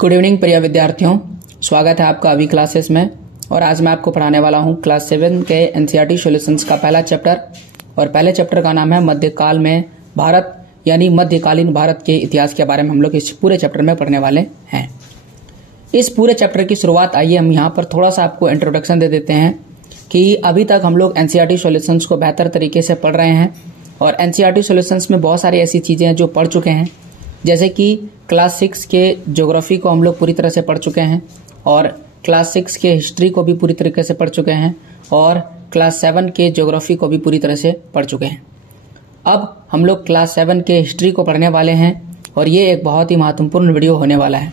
Good evening प्रिय विद्यार्थियों, स्वागत है आपका अभी क्लासेस में। और आज मैं आपको पढ़ाने वाला हूं क्लास 7 के एनसीईआरटी सॉल्यूशंस का पहला चैप्टर। और पहले चैप्टर का नाम है मध्यकाल में भारत, यानी मध्यकालीन भारत के इतिहास के बारे में हम लोग इस पूरे चैप्टर में पढ़ने वाले हैं। इस पूरे चैप्टर की शुरुआत आइए हम यहाँ पर थोड़ा सा आपको इंट्रोडक्शन दे देते हैं कि अभी तक हम लोग एनसीईआरटी सॉल्यूशंस को बेहतर तरीके से पढ़ रहे हैं। और एनसीईआरटी सॉल्यूशंस में बहुत सारी ऐसी चीजें हैं जो पढ़ चुके हैं, जैसे कि क्लास 6 के ज्योग्राफी को हम लोग पूरी तरह से पढ़ चुके हैं, और क्लास 6 के हिस्ट्री को भी पूरी तरीके से पढ़ चुके हैं, और क्लास 7 के ज्योग्राफी को भी पूरी तरह से पढ़ चुके हैं। अब हम लोग क्लास 7 के हिस्ट्री को पढ़ने वाले हैं और ये एक बहुत ही महत्वपूर्ण वीडियो होने वाला है।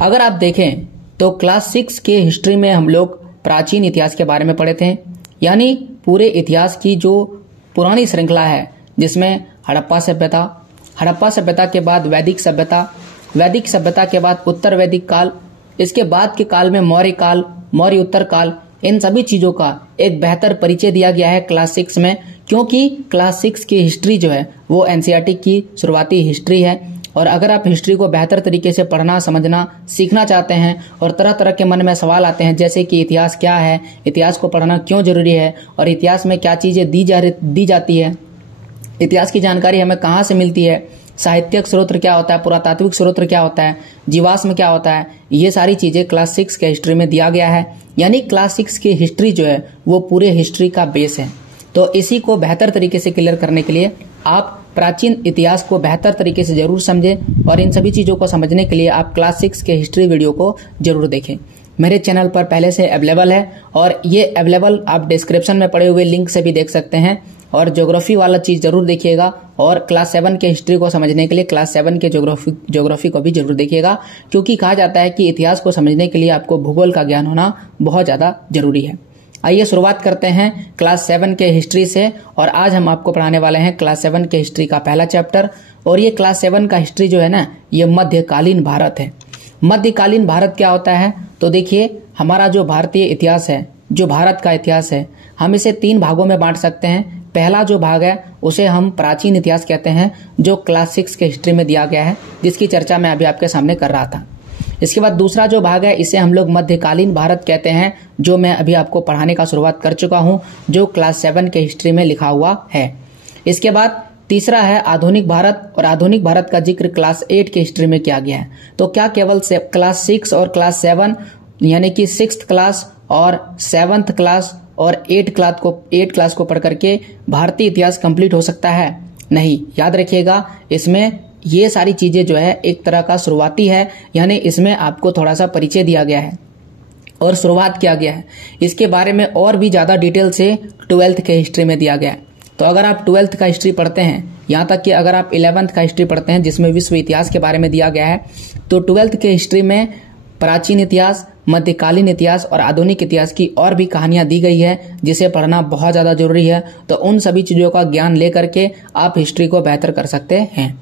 अगर आप देखें तो क्लास 6 के हिस्ट्री में हम लोग प्राचीन इतिहास के बारे में पढ़े थे, यानी पूरे इतिहास की जो पुरानी श्रृंखला है, जिसमें हड़प्पा सभ्यता के बाद वैदिक सभ्यता के बाद उत्तर वैदिक काल, इसके बाद के काल में मौर्य काल, मौर्य उत्तर काल, इन सभी चीजों का एक बेहतर परिचय दिया गया है क्लास 6 में। क्योंकि क्लास 6 की हिस्ट्री जो है वो एनसीईआरटी की शुरुआती हिस्ट्री है। और अगर आप हिस्ट्री को बेहतर तरीके से पढ़ना, समझना, सीखना चाहते हैं और तरह तरह के मन में सवाल आते हैं, जैसे कि इतिहास क्या है, इतिहास को पढ़ना क्यों जरूरी है, और इतिहास में क्या चीजें दी जाती है, इतिहास की जानकारी हमें कहाँ से मिलती है, साहित्यिक स्रोत क्या होता है, पुरातात्विक स्रोत क्या होता है, जीवाश्म क्या होता है, ये सारी चीजें क्लास 6 के हिस्ट्री में दिया गया है। यानी क्लास 6 की हिस्ट्री जो है वो पूरे हिस्ट्री का बेस है। तो इसी को बेहतर तरीके से क्लियर करने के लिए आप प्राचीन इतिहास को बेहतर तरीके से जरूर समझें, और इन सभी चीजों को समझने के लिए आप क्लास 6 के हिस्ट्री वीडियो को जरूर देखें। मेरे चैनल पर पहले से अवेलेबल है, और ये अवेलेबल आप डिस्क्रिप्शन में पड़े हुए लिंक से भी देख सकते हैं। और ज्योग्राफी वाला चीज जरूर देखिएगा, और क्लास 7 के हिस्ट्री को समझने के लिए क्लास 7 के ज्योग्राफी को भी जरूर देखिएगा, क्योंकि कहा जाता है कि इतिहास को समझने के लिए आपको भूगोल का ज्ञान होना बहुत ज्यादा जरूरी है। आइए शुरुआत करते हैं क्लास 7 के हिस्ट्री से। और आज हम आपको पढ़ाने वाले हैं क्लास 7 के हिस्ट्री का पहला चैप्टर। और ये क्लास 7 का हिस्ट्री जो है ना, ये मध्यकालीन भारत है। मध्यकालीन भारत क्या होता है, तो देखिए हमारा जो भारतीय इतिहास है, जो भारत का इतिहास है, हम इसे 3 भागों में बांट सकते हैं। पहला जो भाग है उसे हम प्राचीन इतिहास कहते हैं, जो क्लास 6 के हिस्ट्री में दिया गया है, जिसकी चर्चा मैं अभी आपके सामने कर रहा था। इसके बाद दूसरा जो भाग है इसे हम लोग मध्यकालीन भारत कहते हैं, जो मैं अभी आपको पढ़ाने का शुरुआत कर चुका हूं, जो क्लास 7 के हिस्ट्री में लिखा हुआ है। इसके बाद तीसरा है आधुनिक भारत, और आधुनिक भारत का जिक्र क्लास 8 के हिस्ट्री में किया गया है। तो क्या केवल क्लास 6 और क्लास 7, यानी कि 6th क्लास और 7th क्लास और 8th क्लास को पढ़ करके भारतीय इतिहास कंप्लीट हो सकता है? नहीं, याद रखिएगा, इसमें ये सारी चीजें जो है एक तरह का शुरुआती है, यानी इसमें आपको थोड़ा सा परिचय दिया गया है और शुरुआत किया गया है। इसके बारे में और भी ज्यादा डिटेल से 12th के हिस्ट्री में दिया गया है। तो अगर आप 12th का हिस्ट्री पढ़ते हैं, यहाँ तक कि अगर आप 11th का हिस्ट्री पढ़ते हैं, जिसमें विश्व इतिहास के बारे में दिया गया है, तो 12th के हिस्ट्री में प्राचीन इतिहास, मध्यकालीन इतिहास और आधुनिक इतिहास की और भी कहानियां दी गई है, जिसे पढ़ना बहुत ज्यादा जरूरी है। तो उन सभी चीजों का ज्ञान लेकर के आप हिस्ट्री को बेहतर कर सकते हैं।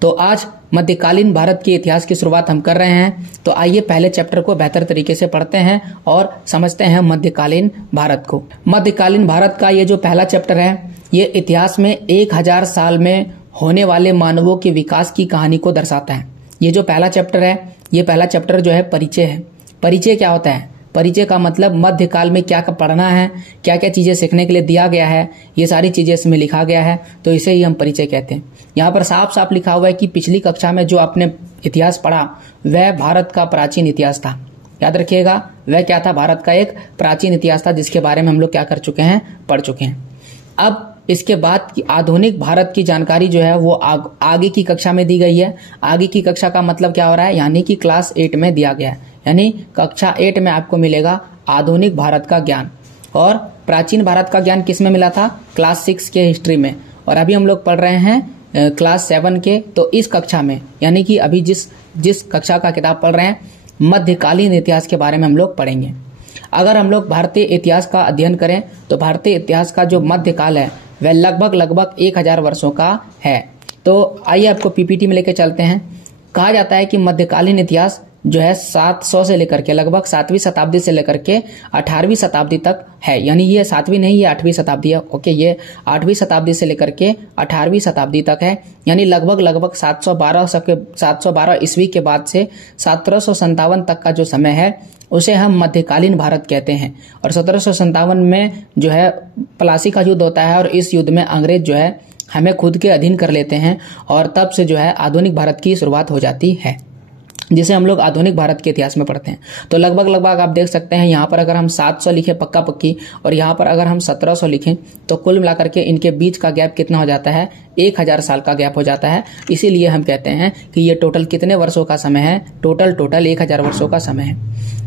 तो आज मध्यकालीन भारत के इतिहास की शुरुआत हम कर रहे हैं। तो आइए पहले चैप्टर को बेहतर तरीके से पढ़ते हैं और समझते हैं मध्यकालीन भारत को। मध्यकालीन भारत का ये जो पहला चैप्टर है, ये इतिहास में 1000 साल में होने वाले मानवों के विकास की कहानी को दर्शाता है। ये जो पहला चैप्टर है, ये पहला चैप्टर जो है परिचय है। परिचय क्या होता है? परिचय का मतलब मध्यकाल में क्या पढ़ना है, क्या क्या चीजें सीखने के लिए दिया गया है, ये सारी चीजें इसमें लिखा गया है, तो इसे ही हम परिचय कहते हैं। यहाँ पर साफ साफ लिखा हुआ है कि पिछली कक्षा में जो आपने इतिहास पढ़ा वह भारत का प्राचीन इतिहास था। याद रखिएगा, वह क्या था? भारत का एक प्राचीन इतिहास था, जिसके बारे में हम लोग क्या कर चुके हैं? पढ़ चुके हैं। अब इसके बाद की आधुनिक भारत की जानकारी जो है वो आगे की कक्षा में दी गई है। आगे की कक्षा का मतलब क्या हो रहा है? यानी कि क्लास 8 में दिया गया है। यानी कक्षा 8 में आपको मिलेगा आधुनिक भारत का ज्ञान। और प्राचीन भारत का ज्ञान किस में मिला था? क्लास 6 के हिस्ट्री में। और अभी हम लोग पढ़ रहे हैं क्लास 7 के, तो इस कक्षा में, यानी कि अभी जिस कक्षा का किताब पढ़ रहे हैं, मध्यकालीन इतिहास के बारे में हम लोग पढ़ेंगे। अगर हम लोग भारतीय इतिहास का अध्ययन करें तो भारतीय इतिहास का जो मध्यकाल है वह लगभग 1000 वर्षों का है। तो आइए आपको पीपीटी में लेके चलते हैं। कहा जाता है कि मध्यकालीन इतिहास जो है 700 से लेकर के लगभग 7वीं शताब्दी से लेकर के 18वीं शताब्दी तक है। यानी ये 7वीं नहीं, ये 8वीं शताब्दी है। ओके, ये 8वीं शताब्दी से लेकर के 18वीं शताब्दी तक है। यानी लगभग 712 ईस्वी के बाद से 1757 तक का जो समय है उसे हम मध्यकालीन भारत कहते हैं। और 1757 में जो है प्लासी का युद्ध होता है और इस युद्ध में अंग्रेज जो है हमें खुद के अधीन कर लेते हैं और तब से जो है आधुनिक भारत की शुरुआत हो जाती है, जिसे हम लोग आधुनिक भारत के इतिहास में पढ़ते हैं। तो लगभग आप देख सकते हैं यहाँ पर अगर हम 700 लिखें पक्का पक्की और यहाँ पर अगर हम 1700 लिखें तो कुल मिलाकर के इनके बीच का गैप कितना हो जाता है, 1000 साल का गैप हो जाता है। इसीलिए हम कहते हैं कि ये टोटल कितने वर्षों का समय है, टोटल 1000 वर्षों का समय है।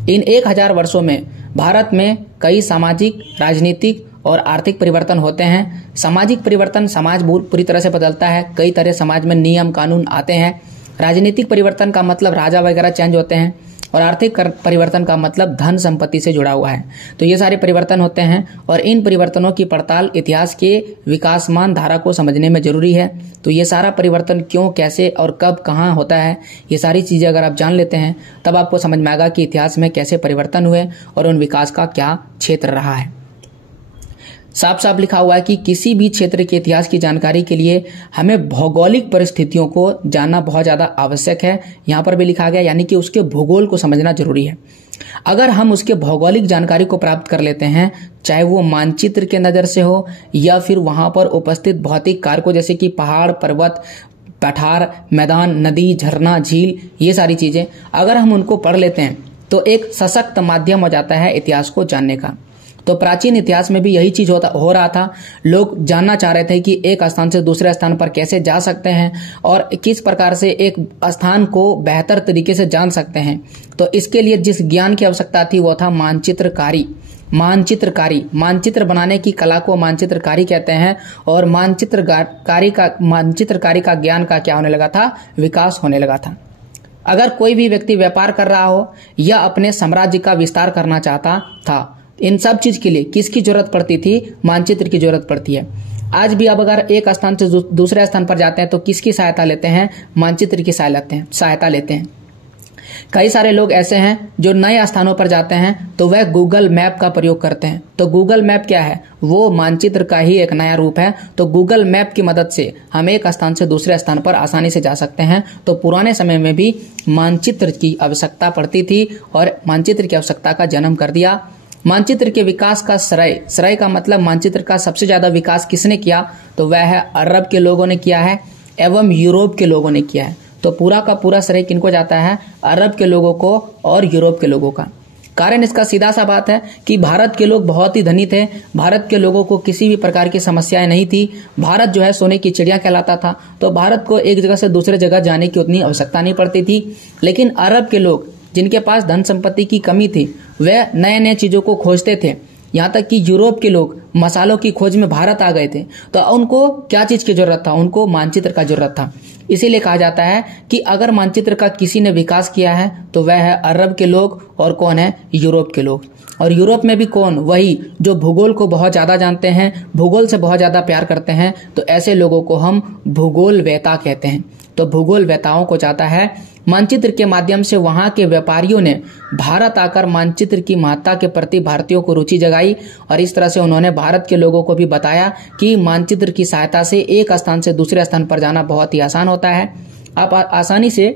इन 1000 वर्षों में भारत में कई सामाजिक, राजनीतिक और आर्थिक परिवर्तन होते हैं। सामाजिक परिवर्तन, समाज पूरी तरह से बदलता है, कई तरह समाज में नियम कानून आते हैं। राजनीतिक परिवर्तन का मतलब राजा वगैरह चेंज होते हैं और आर्थिक परिवर्तन का मतलब धन संपत्ति से जुड़ा हुआ है। तो ये सारे परिवर्तन होते हैं और इन परिवर्तनों की पड़ताल इतिहास के विकासमान धारा को समझने में जरूरी है। तो ये सारा परिवर्तन क्यों, कैसे और कब, कहाँ होता है, ये सारी चीजें अगर आप जान लेते हैं तब आपको समझ में आएगा कि इतिहास में कैसे परिवर्तन हुए और उन विकास का क्या क्षेत्र रहा है। साफ साफ लिखा हुआ है कि किसी भी क्षेत्र के इतिहास की जानकारी के लिए हमें भौगोलिक परिस्थितियों को जानना बहुत ज्यादा आवश्यक है। यहाँ पर भी लिखा गया, यानी कि उसके भूगोल को समझना जरूरी है। अगर हम उसके भौगोलिक जानकारी को प्राप्त कर लेते हैं, चाहे वो मानचित्र के नजर से हो या फिर वहां पर उपस्थित भौतिक कारकों जैसे कि पहाड़, पर्वत, पठार, मैदान, नदी, झरना, झील, ये सारी चीजें अगर हम उनको पढ़ लेते हैं तो एक सशक्त माध्यम हो जाता है इतिहास को जानने का। तो प्राचीन इतिहास में भी यही चीज हो रहा था। लोग जानना चाह रहे थे कि एक स्थान से दूसरे स्थान पर कैसे जा सकते हैं और किस प्रकार से एक स्थान को बेहतर तरीके से जान सकते हैं। तो इसके लिए जिस ज्ञान की आवश्यकता थी वो था मानचित्रकारी। मानचित्र बनाने की कला को मानचित्रकारी कहते हैं और मानचित्रकारी का ज्ञान का क्या होने लगा था, विकास होने लगा था। अगर कोई भी व्यक्ति व्यापार कर रहा हो या अपने साम्राज्य का विस्तार करना चाहता था, इन सब चीज के लिए किसकी जरूरत पड़ती थी, मानचित्र की जरूरत पड़ती है। आज भी अब अगर एक स्थान से दूसरे स्थान पर जाते हैं तो किसकी सहायता लेते हैं, मानचित्र की सहायता लेते हैं। कई सारे लोग ऐसे हैं जो नए स्थानों पर जाते हैं तो वह गूगल मैप का प्रयोग करते हैं। तो गूगल मैप क्या है, वो मानचित्र का ही एक नया रूप है। तो गूगल मैप की मदद से हम एक स्थान से दूसरे स्थान पर आसानी से जा सकते हैं। तो पुराने समय में भी मानचित्र की आवश्यकता पड़ती थी और मानचित्र की आवश्यकता का जन्म कर दिया। मानचित्र के विकास का श्रेय का मतलब मानचित्र का सबसे ज्यादा विकास किसने किया, तो वह है अरब के लोगों ने किया है एवं यूरोप के लोगों ने किया है। तो पूरा का पूरा श्रेय किनको जाता है, अरब के लोगों को और यूरोप के लोगों का। कारण इसका सीधा सा बात है कि भारत के लोग बहुत ही धनी थे। भारत के लोगों को किसी भी प्रकार की समस्याएं नहीं थी। भारत जो है सोने की चिड़िया कहलाता था। तो भारत को एक जगह से दूसरे जगह जाने की उतनी आवश्यकता नहीं पड़ती थी। लेकिन अरब के लोग जिनके पास धन संपत्ति की कमी थी वे नए नए चीजों को खोजते थे। यहाँ तक कि यूरोप के लोग मसालों की खोज में भारत आ गए थे। तो उनको क्या चीज की जरूरत था, उनको मानचित्र का जरूरत था। इसीलिए कहा जाता है कि अगर मानचित्र का किसी ने विकास किया है तो वह है अरब के लोग और कौन है, यूरोप के लोग। और यूरोप में भी कौन, वही जो भूगोल को बहुत ज्यादा जानते हैं, भूगोल से बहुत ज्यादा प्यार करते हैं। तो ऐसे लोगों को हम भूगोलवेता कहते हैं। तो भूगोलवेताओं को चाहता है मानचित्र के माध्यम से वहां के व्यापारियों ने भारत आकर मानचित्र की महत्ता के प्रति भारतीयों को रुचि जगाई और इस तरह से उन्होंने भारत के लोगों को भी बताया कि मानचित्र की सहायता से एक स्थान से दूसरे स्थान पर जाना बहुत ही आसान होता है। आप आसानी से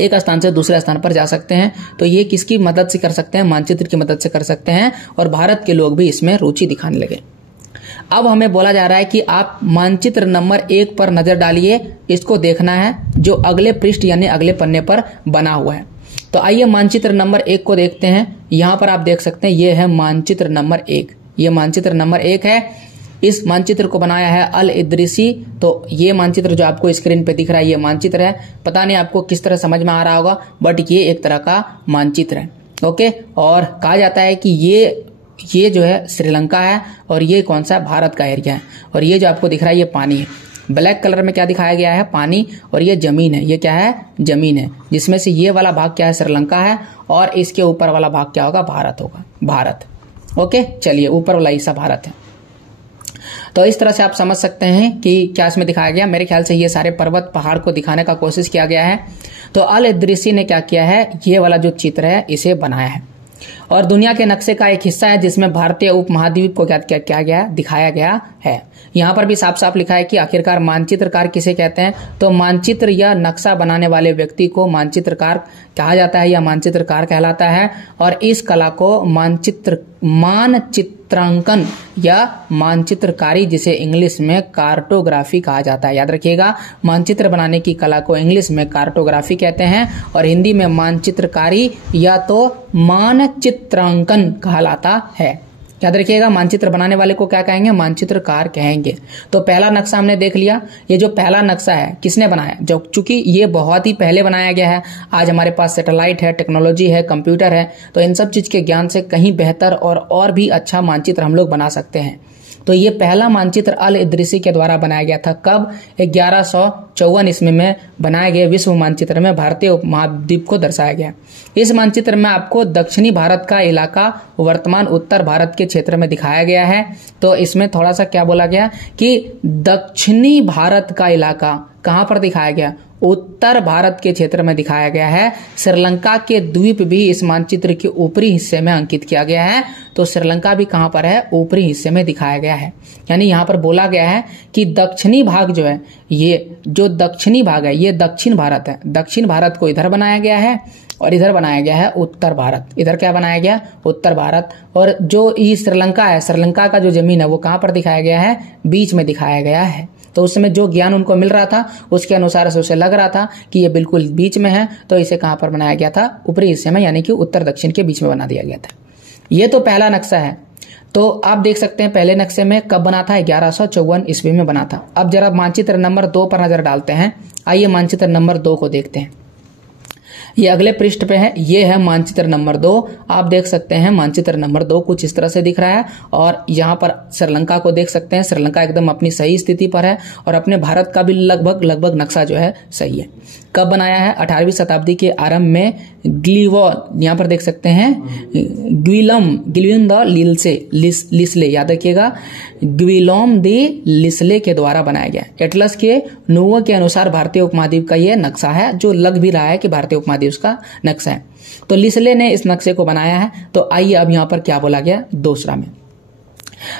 एक स्थान से दूसरे स्थान पर जा सकते हैं। तो ये किसकी मदद से कर सकते हैं, मानचित्र की मदद से कर सकते हैं और भारत के लोग भी इसमें रुचि दिखाने लगे। अब हमें बोला जा रहा है कि आप मानचित्र नंबर 1 पर नजर डालिए, इसको देखना है जो अगले पृष्ठ यानी अगले पन्ने पर बना हुआ है। तो आइए मानचित्र नंबर 1 को देखते हैं। यहाँ पर आप देख सकते हैं ये है मानचित्र नंबर 1। ये मानचित्र नंबर 1 है। इस मानचित्र को बनाया है अल इदरीसी। तो ये मानचित्र जो आपको स्क्रीन पे दिख रहा है ये मानचित्र है। पता नहीं आपको किस तरह समझ में आ रहा होगा, बट ये एक तरह का मानचित्र है। ओके, और कहा जाता है कि ये जो है श्रीलंका है और ये कौन सा, भारत का एरिया है। और ये जो आपको दिख रहा है ये पानी है। ब्लैक कलर में क्या दिखाया गया है, पानी, और ये जमीन है। ये क्या है, जमीन है, जिसमें से ये वाला भाग क्या है, श्रीलंका है, और इसके ऊपर वाला भाग क्या होगा, भारत होगा, भारत। ओके, चलिए ऊपर वाला हिस्सा भारत है। तो इस तरह से आप समझ सकते हैं कि क्या इसमें दिखाया गया। मेरे ख्याल से ये सारे पर्वत पहाड़ को दिखाने का कोशिश किया गया है। तो अल इद्रिसी ने क्या किया है, ये वाला जो चित्र है इसे बनाया है और दुनिया के नक्शे का एक हिस्सा है जिसमें भारतीय उपमहाद्वीप को क्या किया गया, दिखाया गया है। यहाँ पर भी साफ साफ लिखा है कि आखिरकार मानचित्रकार किसे कहते हैं। तो मानचित्र या नक्शा बनाने वाले व्यक्ति को मानचित्रकार कहा जाता है या मानचित्रकार कहलाता है। और इस कला को मानचित्रांकन या मानचित्रकारी, जिसे इंग्लिश में कार्टोग्राफी कहा जाता है। याद रखिएगा, मानचित्र बनाने की कला को इंग्लिश में कार्टोग्राफी कहते हैं और हिंदी में मानचित्रकारी या तो मानचित्रांकन कहलाता है। याद रखिएगा, मानचित्र बनाने वाले को क्या कहेंगे, मानचित्रकार कहेंगे। तो पहला नक्शा हमने देख लिया। ये जो पहला नक्शा है किसने बनाया, जो चूंकि ये बहुत ही पहले बनाया गया है। आज हमारे पास सैटेलाइट है, टेक्नोलॉजी है, कंप्यूटर है, तो इन सब चीज के ज्ञान से कहीं बेहतर और भी अच्छा मानचित्र हम लोग बना सकते हैं। तो ये पहला मानचित्र अल इद्रिसी के द्वारा बनाया गया था। कब, 1154 ईस्वी में बनाए गए विश्व मानचित्र में भारतीय उपमहाद्वीप को दर्शाया गया। इस मानचित्र में आपको दक्षिणी भारत का इलाका वर्तमान उत्तर भारत के क्षेत्र में दिखाया गया है। तो इसमें थोड़ा सा क्या बोला गया कि दक्षिणी भारत का इलाका कहां पर दिखाया गया, उत्तर भारत के क्षेत्र में दिखाया गया है। श्रीलंका के द्वीप भी इस मानचित्र के ऊपरी हिस्से में अंकित किया गया है। तो श्रीलंका भी कहां पर है, ऊपरी हिस्से में दिखाया गया है। यानी यहां पर बोला गया है कि दक्षिणी भाग जो है, ये जो दक्षिणी भाग है ये दक्षिण भारत है। दक्षिण भारत को इधर बनाया गया है और इधर बनाया गया है उत्तर भारत। इधर क्या बनाया गया, उत्तर भारत। और जो ये श्रीलंका है, श्रीलंका का जो जमीन है वो कहां पर दिखाया गया है, बीच में दिखाया गया है। तो उस समय जो ज्ञान उनको मिल रहा था उसके अनुसार से उसे लग रहा था कि ये बिल्कुल बीच में है। तो इसे कहां पर बनाया गया था, ऊपरी हिस्से में, यानी कि उत्तर दक्षिण के बीच में बना दिया गया था। ये तो पहला नक्शा है। तो आप देख सकते हैं पहले नक्शे में कब बना था, 1154 ईस्वी में बना था। अब जरा मानचित्र नंबर 2 पर नजर डालते हैं। आइए मानचित्र नंबर 2 को देखते हैं। ये अगले पृष्ठ पे है, ये है मानचित्र नंबर 2। आप देख सकते हैं मानचित्र नंबर 2 कुछ इस तरह से दिख रहा है और यहाँ पर श्रीलंका को देख सकते हैं। श्रीलंका एकदम अपनी सही स्थिति पर है और अपने भारत का भी लगभग नक्शा जो है सही है। कब बनाया है, 18वीं शताब्दी के आरंभ में ग्लीवॉल, यहाँ पर देख सकते हैं ग्विलियम द लिसले, याद रखिएगा, ग्विलियम द लिसले के द्वारा बनाया गया। एटलस के नोवा के अनुसार भारतीय उपमहाद्वीप का यह नक्शा है, जो लग भी रहा है कि भारतीय उपमहाद्वीप का नक्शा है। तो लिसले ने इस नक्शे को बनाया है। तो आइए अब यहाँ पर क्या बोला गया, दूसरा में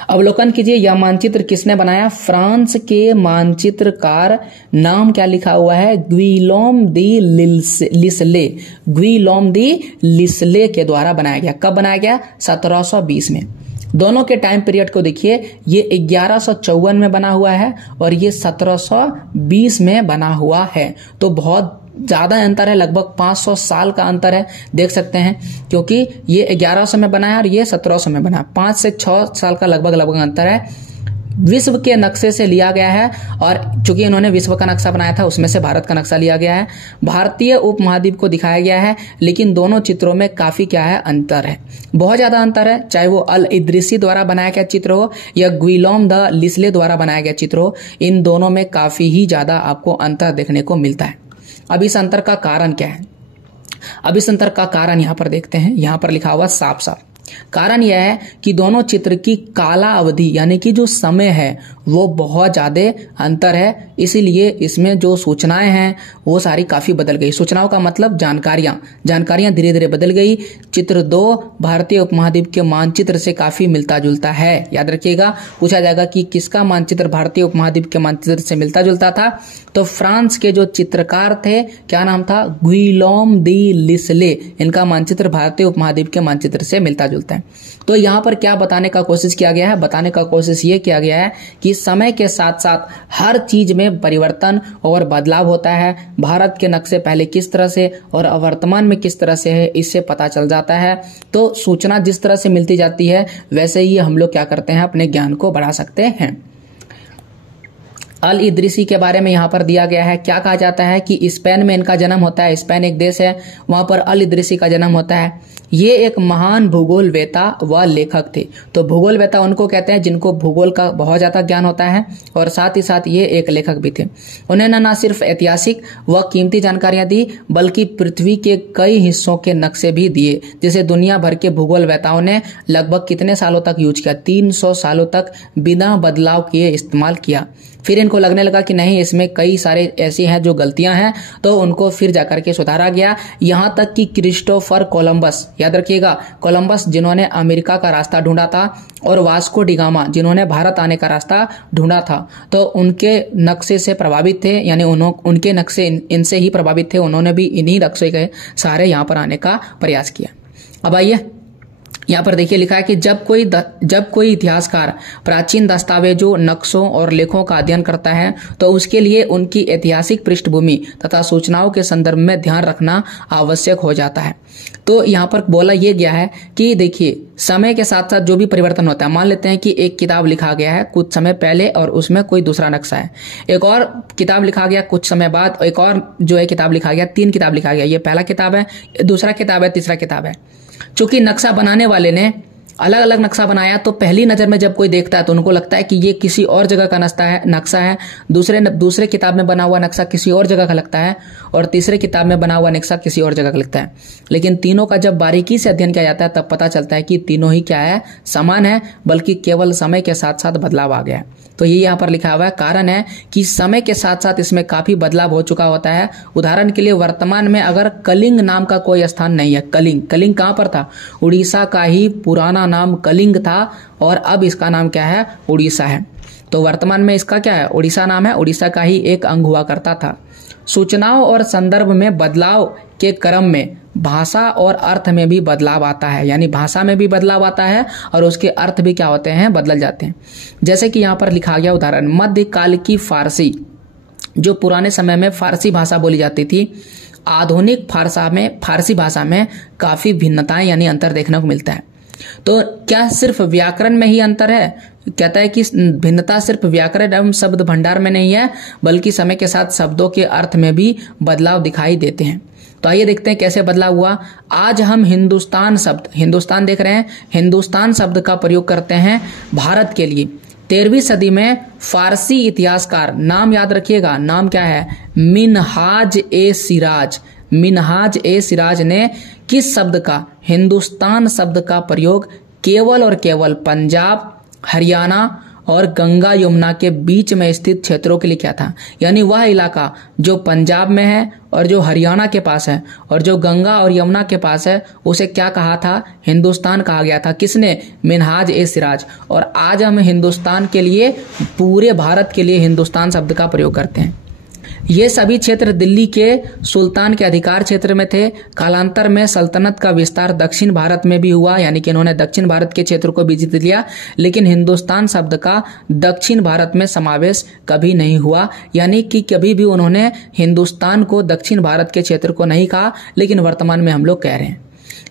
अवलोकन कीजिए। यह मानचित्र किसने बनाया, फ्रांस के मानचित्रकार, नाम क्या लिखा हुआ है, ग्विलियम दी लिसले, ग्विलियम दी लिसले के द्वारा बनाया गया। कब बनाया गया, 1720 में। दोनों के टाइम पीरियड को देखिए, ये 1154 में बना हुआ है और ये 1720 में बना हुआ है। तो बहुत ज्यादा अंतर है, लगभग 500 साल का अंतर है, देख सकते हैं, क्योंकि ये 1100 में बना है और ये 1700 में बना है। 5 से 6 साल का लगभग अंतर है। विश्व के नक्शे से लिया गया है और चूंकि इन्होंने विश्व का नक्शा बनाया था उसमें से भारत का नक्शा लिया गया है। भारतीय उपमहाद्वीप को दिखाया गया है, लेकिन दोनों चित्रों में काफी क्या है, अंतर है, बहुत ज्यादा अंतर है। चाहे वो अल इद्रिसी द्वारा बनाया गया चित्र हो या ग्विलियम द लिसले द्वारा बनाया गया चित्र हो, इन दोनों में काफी ही ज्यादा आपको अंतर देखने को मिलता है। अब इस अंतर का कारण क्या है, अब इस अंतर का कारण यहां पर देखते हैं। यहां पर लिखा हुआ साफ साफ कारण यह है कि दोनों चित्र की काला अवधि यानी कि जो समय है वो बहुत ज्यादा अंतर है। इसीलिए इसमें जो सूचनाएं हैं वो सारी काफी बदल गई। सूचनाओं का मतलब जानकारियां धीरे धीरे बदल गई। चित्र 2 भारतीय उपमहाद्वीप के मानचित्र से काफी मिलता जुलता है। याद रखिएगा, पूछा जाएगा कि किसका मानचित्र भारतीय उपमहाद्वीप के मानचित्र से मिलता जुलता था। तो फ्रांस के जो चित्रकार थे, क्या नाम था, ग्विलियम दी लिसले, इनका मानचित्र भारतीय उपमहाद्वीप के मानचित्र से मिलता जुलता है। तो यहाँ पर क्या बताने का कोशिश किया गया है, बताने का कोशिश ये किया गया है कि समय के साथ साथ हर चीज में परिवर्तन और बदलाव होता है। भारत के नक्शे पहले किस तरह से और वर्तमान में किस तरह से है, इससे पता चल जाता है। तो सूचना जिस तरह से मिलती जाती है वैसे ही हम लोग क्या करते हैं, अपने ज्ञान को बढ़ा सकते हैं। अल इदरीसी के बारे में यहाँ पर दिया गया है। क्या कहा जाता है कि स्पेन में इनका जन्म होता है, स्पेन एक देश है, वहां पर अल इदरीसी का जन्म होता है। ये एक महान भूगोलवेता व लेखक थे। तो भूगोलवेता उनको कहते हैं जिनको भूगोल का बहुत ज्यादा ज्ञान होता है, और साथ ही साथ ये एक लेखक भी थे। उन्होंने न सिर्फ ऐतिहासिक व कीमती जानकारियां दी, बल्कि पृथ्वी के कई हिस्सों के नक्शे भी दिए, जिसे दुनिया भर के भूगोलवेताओं ने लगभग कितने सालों तक यूज किया, 300 सालों तक बिना बदलाव किए इस्तेमाल किया। फिर इनको लगने लगा कि नहीं, इसमें कई सारे ऐसी हैं जो गलतियां हैं, तो उनको फिर जाकर के सुधारा गया। यहां तक कि क्रिस्टोफर कोलंबस, याद रखिएगा, कोलंबस जिन्होंने अमेरिका का रास्ता ढूंढा था, और वास्को डी गामा जिन्होंने भारत आने का रास्ता ढूंढा था, तो उनके नक्शे से प्रभावित थे, यानी उनके नक्शे इनसे ही प्रभावित थे। उन्होंने भी इन्हीं नक्शे के सहारे यहां पर आने का प्रयास किया। अब आइए यहाँ पर देखिए, लिखा है कि जब कोई इतिहासकार प्राचीन दस्तावेजों, नक्शों और लेखों का अध्ययन करता है, तो उसके लिए उनकी ऐतिहासिक पृष्ठभूमि तथा सूचनाओं के संदर्भ में ध्यान रखना आवश्यक हो जाता है। तो यहाँ पर बोला यह गया है कि देखिए, समय के साथ साथ जो भी परिवर्तन होता है, मान लेते हैं कि एक किताब लिखा गया है कुछ समय पहले और उसमें कोई दूसरा नक्शा है, एक और किताब लिखा गया कुछ समय बाद, एक और जो है किताब लिखा गया, 3 किताब लिखा गया, ये पहला किताब है, दूसरा किताब है, तीसरा किताब है। चूंकि नक्शा बनाने वाले ने अलग अलग नक्शा बनाया, तो पहली नजर में जब कोई देखता है तो उनको लगता है कि ये किसी और जगह का नक्शा है, दूसरे किताब में बना हुआ नक्शा किसी और जगह का लगता है, और तीसरे किताब में बना हुआ नक्शा किसी और जगह का लगता है। लेकिन तीनों का जब बारीकी से अध्ययन किया जाता है, तब पता चलता है कि तीनों ही क्या है, समान है, बल्कि केवल समय के साथ साथ बदलाव आ गया है। तो ये यहाँ पर लिखा हुआ है, कारण है कि समय के साथ साथ इसमें काफी बदलाव हो चुका होता है। उदाहरण के लिए, वर्तमान में अगर कलिंग नाम का कोई स्थान नहीं है, कलिंग कहां पर था, उड़ीसा का ही पुराना नाम कलिंग था, और अब इसका नाम क्या है, उड़ीसा है। तो वर्तमान में इसका क्या है, उड़ीसा नाम है, उड़ीसा का ही एक अंग हुआ करता था। सूचनाओं और संदर्भ में बदलाव के क्रम में भाषा और अर्थ में भी बदलाव आता है, यानी भाषा में भी बदलाव आता है और उसके अर्थ भी क्या होते हैं, बदल जाते हैं। जैसे कि यहाँ पर लिखा गया उदाहरण, मध्यकाल की फारसी, जो पुराने समय में फारसी भाषा बोली जाती थी, आधुनिक फारसी भाषा में काफी भिन्नताएं यानी अंतर देखने को मिलता है। तो क्या सिर्फ व्याकरण में ही अंतर है? कहता है कि भिन्नता सिर्फ व्याकरण एवं शब्द भंडार में नहीं है, बल्कि समय के साथ शब्दों के अर्थ में भी बदलाव दिखाई देते हैं। तो आइए देखते हैं कैसे बदलाव हुआ। आज हम हिंदुस्तान देख रहे हैं, हिंदुस्तान शब्द का प्रयोग करते हैं भारत के लिए। 13वीं सदी में फारसी इतिहासकार, नाम याद रखिएगा, नाम क्या है, मिनहाज ए सिराज ने किस शब्द का, हिंदुस्तान शब्द का प्रयोग केवल और केवल पंजाब, हरियाणा और गंगा यमुना के बीच में स्थित क्षेत्रों के लिए किया था। यानी वह इलाका जो पंजाब में है और जो हरियाणा के पास है और जो गंगा और यमुना के पास है, उसे क्या कहा था, हिंदुस्तान कहा गया था। किसने, मिनहाज ए सिराज। और आज हम हिंदुस्तान के लिए, पूरे भारत के लिए हिंदुस्तान शब्द का प्रयोग करते हैं। ये सभी क्षेत्र दिल्ली के सुल्तान के अधिकार क्षेत्र में थे। कालांतर में सल्तनत का विस्तार दक्षिण भारत में भी हुआ, यानी कि इन्होंने दक्षिण भारत के क्षेत्र को भी जीत लिया, लेकिन हिंदुस्तान शब्द का दक्षिण भारत में समावेश कभी नहीं हुआ। यानी कि कभी भी उन्होंने हिंदुस्तान को दक्षिण भारत के क्षेत्र को नहीं कहा, लेकिन वर्तमान में हम लोग कह रहे हैं।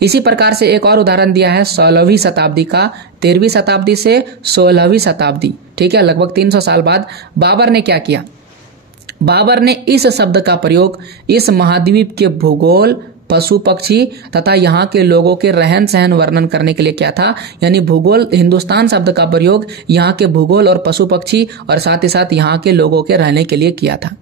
इसी प्रकार से एक और उदाहरण दिया है 16वीं शताब्दी का, 13वीं शताब्दी से 16वीं शताब्दी, ठीक है, लगभग 300 साल बाद बाबर ने क्या किया, बाबर ने इस शब्द का प्रयोग इस महाद्वीप के भूगोल, पशु पक्षी तथा यहाँ के लोगों के रहन सहन वर्णन करने के लिए किया था। यानी भूगोल, हिंदुस्तान शब्द का प्रयोग यहाँ के भूगोल और पशु पक्षी और साथ ही साथ यहाँ के लोगों के रहने के लिए किया था।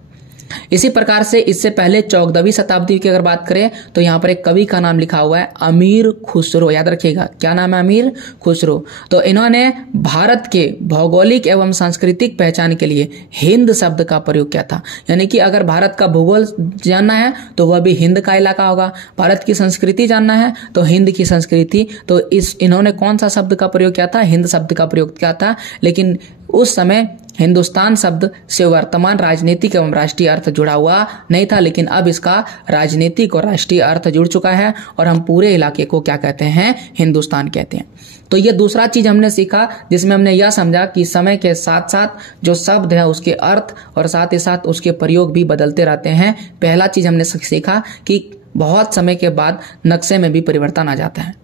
इसी प्रकार से इससे पहले 14वीं शताब्दी की अगर बात करें तो यहाँ पर एक कवि का नाम लिखा हुआ है, अमीर खुसरो। याद रखिएगा, क्या नाम है, अमीर खुसरो। तो इन्होंने भारत के भौगोलिक एवं सांस्कृतिक पहचान के लिए हिंद शब्द का प्रयोग किया था। यानी कि अगर भारत का भूगोल जानना है तो वह भी हिंद का इलाका होगा, भारत की संस्कृति जानना है तो हिंद की संस्कृति। तो इन्होंने कौन सा शब्द का प्रयोग किया था, हिंद शब्द का प्रयोग किया था। लेकिन उस समय हिंदुस्तान शब्द से वर्तमान राजनीतिक एवं राष्ट्रीय अर्थ जुड़ा हुआ नहीं था, लेकिन अब इसका राजनीतिक और राष्ट्रीय अर्थ जुड़ चुका है और हम पूरे इलाके को क्या कहते हैं, हिंदुस्तान कहते हैं। तो ये दूसरा चीज हमने सीखा, जिसमें हमने यह समझा कि समय के साथ साथ जो शब्द है उसके अर्थ और साथ ही साथ उसके प्रयोग भी बदलते रहते हैं। पहला चीज हमने सीखा कि बहुत समय के बाद नक्शे में भी परिवर्तन आ जाता है।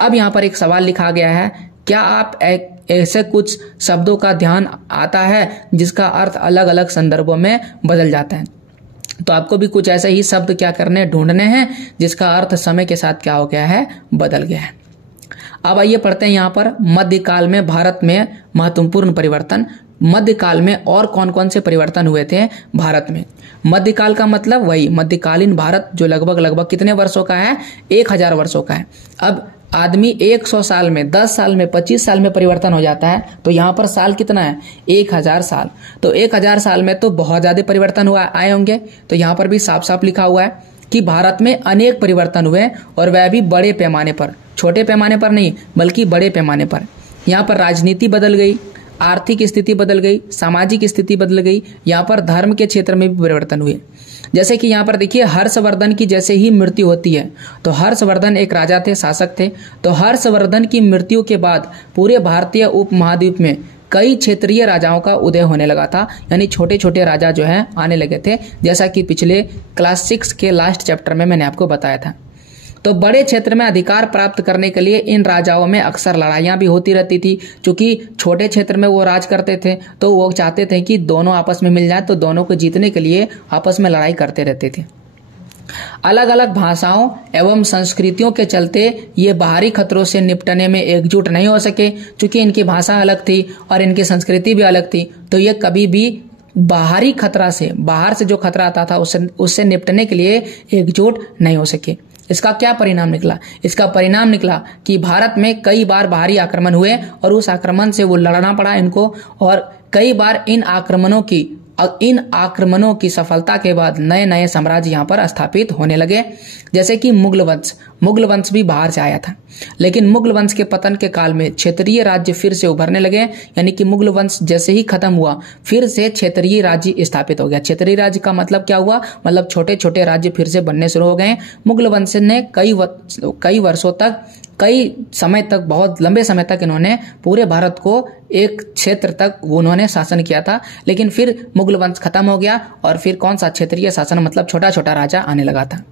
अब यहाँ पर एक सवाल लिखा गया है, क्या आप ऐसे कुछ शब्दों का ध्यान आता है जिसका अर्थ अलग अलग संदर्भों में बदल जाता है। तो आपको भी कुछ ऐसे ही शब्द क्या करने ढूंढने हैं जिसका अर्थ समय के साथ क्या हो गया है, बदल गया है। अब आइए पढ़ते हैं यहाँ पर मध्यकाल में भारत में महत्वपूर्ण परिवर्तन। मध्यकाल में और कौन कौन से परिवर्तन हुए थे भारत में। मध्यकाल का मतलब वही मध्यकालीन भारत जो लगभग कितने वर्षों का है, 1000 वर्षों का है। अब आदमी 100 साल में, 10 साल में, 25 साल में परिवर्तन हो जाता है, तो यहाँ पर साल कितना है, 1000 साल। तो 1000 साल में तो बहुत ज्यादा परिवर्तन हुआ आए होंगे। तो यहाँ पर भी साफ साफ लिखा हुआ है कि भारत में अनेक परिवर्तन हुए और वह भी बड़े पैमाने पर, छोटे पैमाने पर नहीं बल्कि बड़े पैमाने पर। यहाँ पर राजनीति बदल गई, आर्थिक स्थिति बदल गई, सामाजिक स्थिति बदल गई। यहाँ पर धर्म के क्षेत्र में भी परिवर्तन हुए। जैसे कि यहाँ पर देखिए हर्षवर्धन की जैसे ही मृत्यु होती है, तो हर्षवर्धन एक राजा थे, शासक थे। तो हर्षवर्धन की मृत्यु के बाद पूरे भारतीय उपमहाद्वीप में कई क्षेत्रीय राजाओं का उदय होने लगा था, यानी छोटे छोटे राजा जो है आने लगे थे, जैसा कि पिछले क्लास 6 के लास्ट चैप्टर में मैंने आपको बताया था। तो बड़े क्षेत्र में अधिकार प्राप्त करने के लिए इन राजाओं में अक्सर लड़ाइयां भी होती रहती थी, क्योंकि छोटे क्षेत्र में वो राज करते थे तो वो चाहते थे कि दोनों आपस में मिल जाए, तो दोनों को जीतने के लिए आपस में लड़ाई करते रहते थे। अलग अलग भाषाओं एवं संस्कृतियों के चलते ये बाहरी खतरों से निपटने में एकजुट नहीं हो सके, क्योंकि इनकी भाषा अलग थी और इनकी संस्कृति भी अलग थी। तो ये कभी भी बाहरी खतरा से, बाहर से जो खतरा आता था उससे निपटने के लिए एकजुट नहीं हो सके। इसका क्या परिणाम निकला? इसका परिणाम निकला कि भारत में कई बार बाहरी आक्रमण हुए और उस आक्रमण से वो लड़ना पड़ा इनको, और कई बार इन आक्रमणों की सफलता के बाद नए नए साम्राज्य यहाँ पर स्थापित होने लगे। जैसे कि मुगल वंश भी बाहर से आया था, लेकिन मुगल वंश के पतन के काल में क्षेत्रीय राज्य फिर से उभरने लगे, यानी कि मुगल वंश जैसे ही खत्म हुआ फिर से क्षेत्रीय राज्य स्थापित हो गया। क्षेत्रीय राज्य का मतलब क्या हुआ, मतलब छोटे छोटे राज्य फिर से बनने शुरू हो गए। मुगल वंश ने कई वर्षों तक, कई समय तक, बहुत लंबे समय तक इन्होंने पूरे भारत को एक क्षेत्र तक उन्होंने शासन किया था, लेकिन फिर मुगल वंश खत्म हो गया और फिर कौन सा क्षेत्रीय शासन मतलब छोटा छोटा राजा आने लगा था।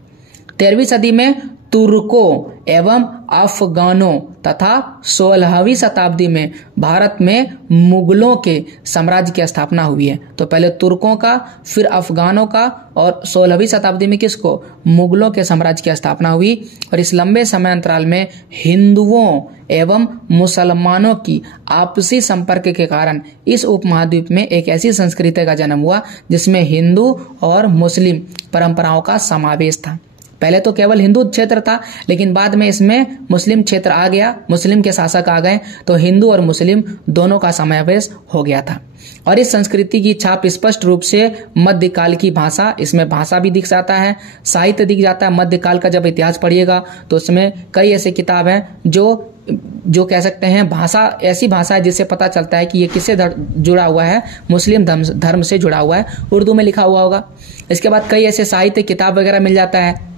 13वीं सदी में तुर्कों एवं अफगानों तथा 16वीं शताब्दी में भारत में मुगलों के साम्राज्य की स्थापना हुई है। तो पहले तुर्कों का, फिर अफगानों का, और 16वीं शताब्दी में किसको, मुगलों के साम्राज्य की स्थापना हुई। और इस लंबे समय अंतराल में हिंदुओं एवं मुसलमानों की आपसी संपर्क के कारण इस उपमहाद्वीप में एक ऐसी संस्कृति का जन्म हुआ जिसमें हिंदू और मुस्लिम परंपराओं का समावेश था। पहले तो केवल हिंदू क्षेत्र था, लेकिन बाद में इसमें मुस्लिम क्षेत्र आ गया, मुस्लिम के शासक आ गए, तो हिंदू और मुस्लिम दोनों का समावेश हो गया था। और इस संस्कृति की छाप स्पष्ट रूप से मध्यकाल की भाषा, इसमें भाषा भी दिख जाता है, साहित्य दिख जाता है। मध्यकाल का जब इतिहास पढ़िएगा तो उसमें कई ऐसे किताब हैं जो कह सकते हैं भाषा, ऐसी भाषा है जिससे पता चलता है कि ये किससे जुड़ा हुआ है, मुस्लिम धर्म से जुड़ा हुआ है, उर्दू में लिखा हुआ होगा। इसके बाद कई ऐसे साहित्य किताब वगैरह मिल जाता है,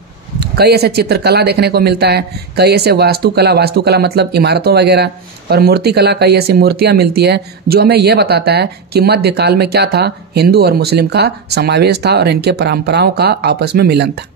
कई ऐसे चित्रकला देखने को मिलता है, कई ऐसे वास्तुकला मतलब इमारतों वगैरह, और मूर्तिकला, कई ऐसी मूर्तियां मिलती है जो हमें यह बताता है कि मध्यकाल में क्या था, हिंदू और मुस्लिम का समावेश था और इनके परंपराओं का आपस में मिलन था।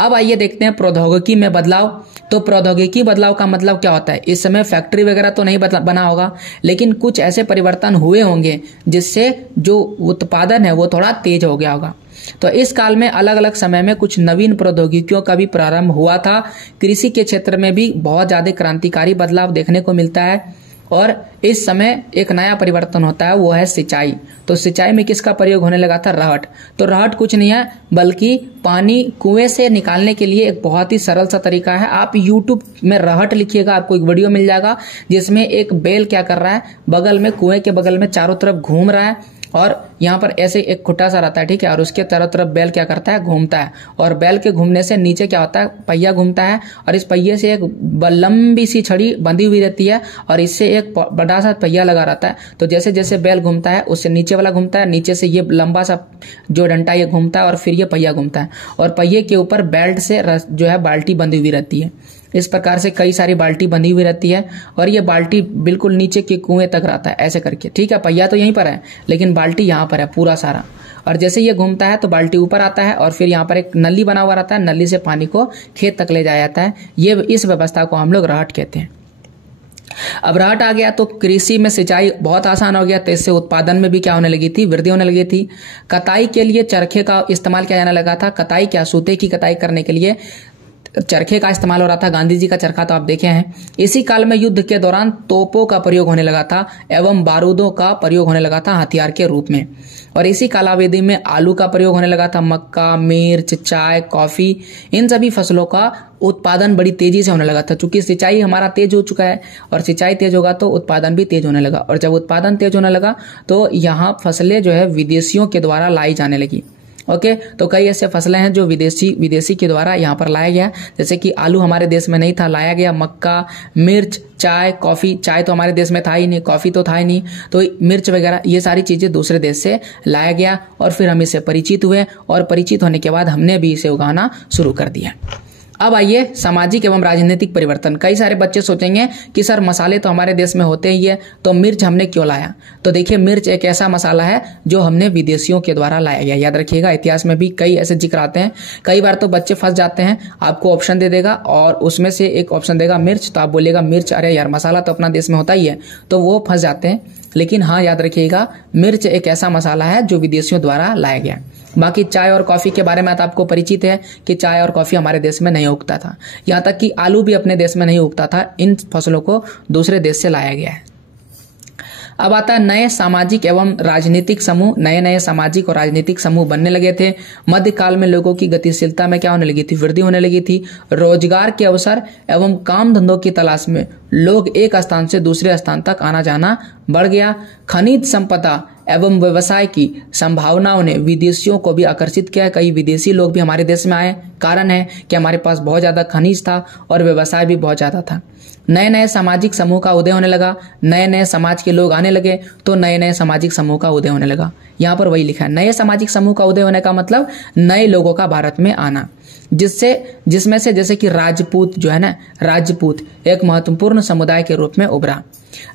अब आइए देखते हैं प्रौद्योगिकी में बदलाव। तो प्रौद्योगिकी बदलाव का मतलब क्या होता है? इस समय फैक्ट्री वगैरह तो नहीं बना होगा, लेकिन कुछ ऐसे परिवर्तन हुए होंगे जिससे जो उत्पादन है वो थोड़ा तेज हो गया होगा। तो इस काल में अलग अलग समय में कुछ नवीन प्रौद्योगिकियों का भी प्रारंभ हुआ था। कृषि के क्षेत्र में भी बहुत ज्यादा क्रांतिकारी बदलाव देखने को मिलता है, और इस समय एक नया परिवर्तन होता है, वो है सिंचाई। तो सिंचाई में किसका प्रयोग होने लगा था? रहट। तो रहट कुछ नहीं है बल्कि पानी कुएं से निकालने के लिए एक बहुत ही सरल सा तरीका है। आप YouTube में रहट लिखिएगा, आपको एक वीडियो मिल जाएगा जिसमें एक बैल क्या कर रहा है, बगल में, कुएं के बगल में चारों तरफ घूम रहा है, और यहाँ पर ऐसे एक खुट्टा सा रहता है, ठीक है, और उसके चारों तरफ बैल क्या करता है, घूमता है, और बैल के घूमने से नीचे क्या होता है, पहिया घूमता है, और इस पहिए से एक लंबी सी छड़ी बंधी हुई रहती है और इससे एक बड़ा सा पहिया लगा रहता है। तो जैसे जैसे बैल घूमता है उससे नीचे वाला घूमता है, नीचे से ये लंबा सा जो डंडा ये घूमता है और फिर ये पहिया घूमता है, और पहिए के ऊपर बेल्ट से जो है बाल्टी बंधी हुई रहती है। इस प्रकार से कई सारी बाल्टी बंधी हुई रहती है और ये बाल्टी बिल्कुल नीचे के कुएं तक रहता है, ऐसे करके, ठीक है। पहिया तो यहीं पर है लेकिन बाल्टी यहाँ पर है पूरा सारा, और जैसे ये घूमता है तो बाल्टी ऊपर आता है और फिर यहाँ पर एक नली बना हुआ रहता है, नली से पानी को खेत तक ले जाया जाता है। ये इस व्यवस्था को हम लोग रहट कहते हैं। अब राहट आ गया तो कृषि में सिंचाई बहुत आसान हो गया, तो इससे उत्पादन में भी क्या होने लगी थी, वृद्धि होने लगी थी। कताई के लिए चरखे का इस्तेमाल किया जाने लगा था। कताई क्या, सूते की कताई करने के लिए चरखे का इस्तेमाल हो रहा था। गांधी जी का चरखा तो आप देखे हैं। इसी काल में युद्ध के दौरान तोपों का प्रयोग होने लगा था एवं बारूदों का प्रयोग होने लगा था हथियार के रूप में। और इसी कालावधि में आलू का प्रयोग होने लगा था। मक्का, मिर्च, चाय, कॉफी, इन सभी फसलों का उत्पादन बड़ी तेजी से होने लगा था। चूंकि सिंचाई हमारा तेज हो चुका है और सिंचाई तेज होगा तो उत्पादन भी तेज होने लगा। और जब उत्पादन तेज होने लगा तो यहाँ फसलें जो है विदेशियों के द्वारा लाई जाने लगी। ओके, तो कई ऐसे फसलें हैं जो विदेशी के द्वारा यहाँ पर लाया गया, जैसे कि आलू हमारे देश में नहीं था, लाया गया। मक्का, मिर्च, चाय, कॉफी, चाय तो हमारे देश में था ही नहीं, कॉफी तो था ही नहीं, तो मिर्च वगैरह ये सारी चीजें दूसरे देश से लाया गया और फिर हम इससे परिचित हुए और परिचित होने के बाद हमने भी इसे उगाना शुरू कर दिया। अब आइए सामाजिक एवं राजनीतिक परिवर्तन। कई सारे बच्चे सोचेंगे कि सर मसाले तो हमारे देश में होते ही है, तो मिर्च हमने क्यों लाया? तो देखिए, मिर्च एक ऐसा मसाला है जो हमने विदेशियों के द्वारा लाया गया। याद रखिएगा, इतिहास में भी कई ऐसे जिक्र आते हैं। कई बार तो बच्चे फंस जाते हैं, आपको ऑप्शन दे देगा और उसमें से एक ऑप्शन देगा मिर्च, तो आप बोलिएगा मिर्च, अरे यार मसाला तो अपना देश में होता ही है, तो वो फंस जाते हैं। लेकिन हाँ, याद रखिएगा, मिर्च एक ऐसा मसाला है जो विदेशियों द्वारा लाया गया। बाकी चाय और कॉफी के बारे में तो आपको परिचित है कि चाय और कॉफी हमारे देश में नहीं उगता था। यहाँ तक कि आलू भी अपने देश में नहीं उगता था। इन फसलों को दूसरे देश से लाया गया है। अब आता है नए सामाजिक एवं राजनीतिक समूह। नए नए सामाजिक और राजनीतिक समूह बनने लगे थे। मध्यकाल में लोगों की गतिशीलता में क्या होने लगी थी, वृद्धि होने लगी थी। रोजगार के अवसर एवं काम धंधों की तलाश में लोग एक स्थान से दूसरे स्थान तक आना जाना बढ़ गया। खनिज संपदा एवं व्यवसाय की संभावनाओं ने विदेशियों को भी आकर्षित किया। कई विदेशी लोग भी हमारे देश में आए। कारण है कि हमारे पास बहुत ज्यादा खनिज था और व्यवसाय भी बहुत ज्यादा था। नए नए सामाजिक समूह का उदय होने लगा। नए नए समाज के लोग आने लगे तो नए नए सामाजिक समूह का उदय होने लगा। यहाँ पर वही लिखा है, नए सामाजिक समूह का उदय होने का मतलब नए लोगों का भारत में आना, जिसमें से जैसे कि राजपूत जो है ना, राजपूत एक महत्वपूर्ण समुदाय के रूप में उभरा।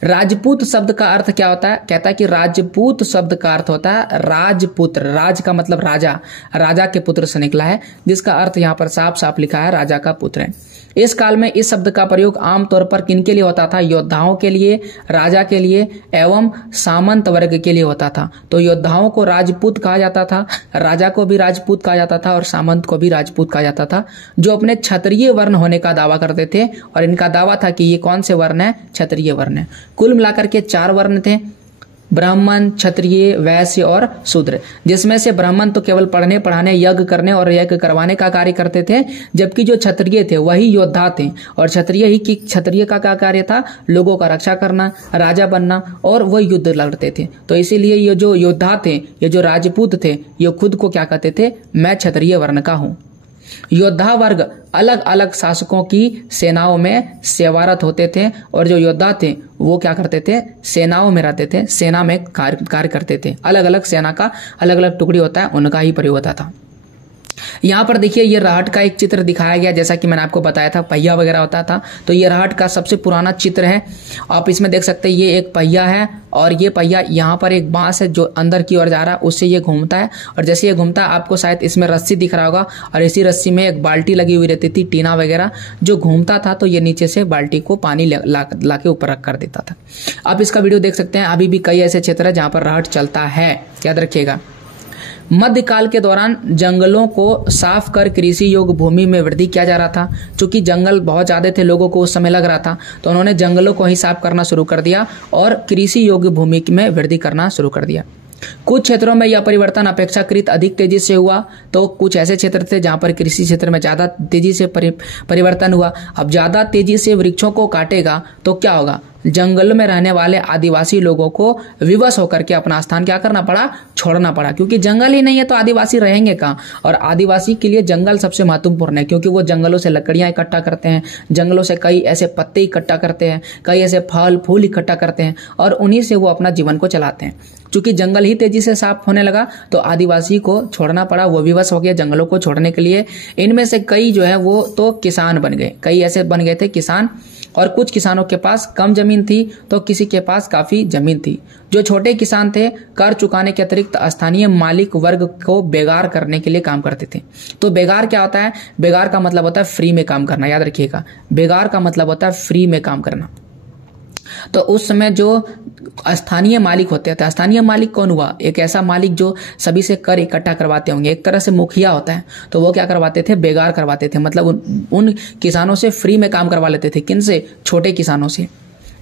राजपूत शब्द का अर्थ क्या होता है? कहता है कि राजपूत शब्द का अर्थ होता है राजपुत्र। राज का मतलब राजा, राजा के पुत्र से निकला है, जिसका अर्थ यहाँ पर साफ साफ लिखा है राजा का पुत्र है। इस काल में इस शब्द का प्रयोग आमतौर पर किनके लिए होता था? योद्धाओं के लिए, राजा के लिए एवं सामंत वर्ग के लिए होता था। तो योद्धाओं को राजपूत कहा जाता था, राजा को भी राजपूत कहा जाता था और सामंत को भी राजपूत कहा जाता था, जो अपने क्षत्रिय वर्ण होने का दावा करते थे। और इनका दावा था कि ये कौन से वर्ण है? क्षत्रिय वर्ण है। कुल मिलाकर के 4 वर्ण थे, ब्राह्मण, क्षत्रिय, वैश्य और शूद्र। जिसमें से ब्राह्मण तो केवल पढ़ने पढ़ाने, यज्ञ करने और यज्ञ करवाने का कार्य करते थे, जबकि जो क्षत्रिय थे वही योद्धा थे। और क्षत्रिय का क्या कार्य था? लोगों का रक्षा करना, राजा बनना, और वो युद्ध लड़ते थे। तो इसीलिए ये जो योद्धा थे, ये जो राजपूत थे, ये खुद को क्या कहते थे? मैं क्षत्रिय वर्ण का हूं। योद्धा वर्ग अलग अलग शासकों की सेनाओं में सेवारत होते थे और जो योद्धा थे वो क्या करते थे? सेनाओं में रहते थे, सेना में कार्य करते थे। अलग अलग सेना का अलग अलग टुकड़ी होता है, उनका ही प्रयोग होता था। यहाँ पर देखिए, ये राहट का एक चित्र दिखाया गया। जैसा कि मैंने आपको बताया था पहिया वगैरह होता था, तो ये राहट का सबसे पुराना चित्र है। आप इसमें देख सकते हैं, ये एक पहिया है और ये पहिया यहाँ पर एक बांस है जो अंदर की ओर जा रहा है, उससे ये घूमता है। और जैसे ये घूमता है, आपको शायद इसमें रस्सी दिख रहा होगा और इसी रस्सी में एक बाल्टी लगी हुई रहती थी, टीना वगैरह, जो घूमता था। तो ये नीचे से बाल्टी को पानी ला के ऊपर रख कर देता था। आप इसका वीडियो देख सकते हैं। अभी भी कई ऐसे क्षेत्र है जहाँ पर राहट चलता है, याद रखिएगा। मध्यकाल के दौरान जंगलों को साफ कर कृषि योग्य भूमि में वृद्धि किया जा रहा था। चूंकि जंगल बहुत ज्यादा थे, लोगों को उस समय लग रहा था, तो उन्होंने जंगलों को ही साफ करना शुरू कर दिया और कृषि योग्य भूमि में वृद्धि करना शुरू कर दिया। कुछ क्षेत्रों में यह परिवर्तन अपेक्षाकृत अधिक तेजी से हुआ, तो कुछ ऐसे क्षेत्र थे जहां पर कृषि क्षेत्र में ज्यादा तेजी से परिवर्तन हुआ। अब ज्यादा तेजी से वृक्षों को काटेगा तो क्या होगा? जंगल में रहने वाले आदिवासी लोगों को विवश होकर के अपना स्थान क्या करना पड़ा? छोड़ना पड़ा, क्योंकि जंगल ही नहीं है तो आदिवासी रहेंगे कहाँ? और आदिवासी के लिए जंगल सबसे महत्वपूर्ण है, क्योंकि वो जंगलों से लकड़ियां इकट्ठा करते हैं, जंगलों से कई ऐसे पत्ते इकट्ठा करते हैं, कई ऐसे फल फूल इकट्ठा करते हैं और उन्हीं से वो अपना जीवन को चलाते हैं। चूंकि जंगल ही तेजी से साफ होने लगा तो आदिवासी को छोड़ना पड़ा, वो विवश हो गया जंगलों को छोड़ने के लिए। इनमें से कई जो है वो तो किसान बन गए, कई ऐसे बन गए थे किसान, और कुछ किसानों के पास कम जमीन थी तो किसी के पास काफी जमीन थी। जो छोटे किसान थे, कर चुकाने के अतिरिक्त स्थानीय मालिक वर्ग को बेगार करने के लिए काम करते थे। तो बेगार क्या होता है? बेगार का मतलब होता है फ्री में काम करना, याद रखिएगा। बेगार का मतलब होता है फ्री में काम करना। तो उस समय जो स्थानीय मालिक होते थे, स्थानीय मालिक कौन हुआ? एक ऐसा मालिक जो सभी से कर इकट्ठा करवाते होंगे, एक तरह से मुखिया होता है। तो वो क्या करवाते थे? बेगार करवाते थे, मतलब उन किसानों से फ्री में काम करवा लेते थे। किन से? छोटे किसानों से।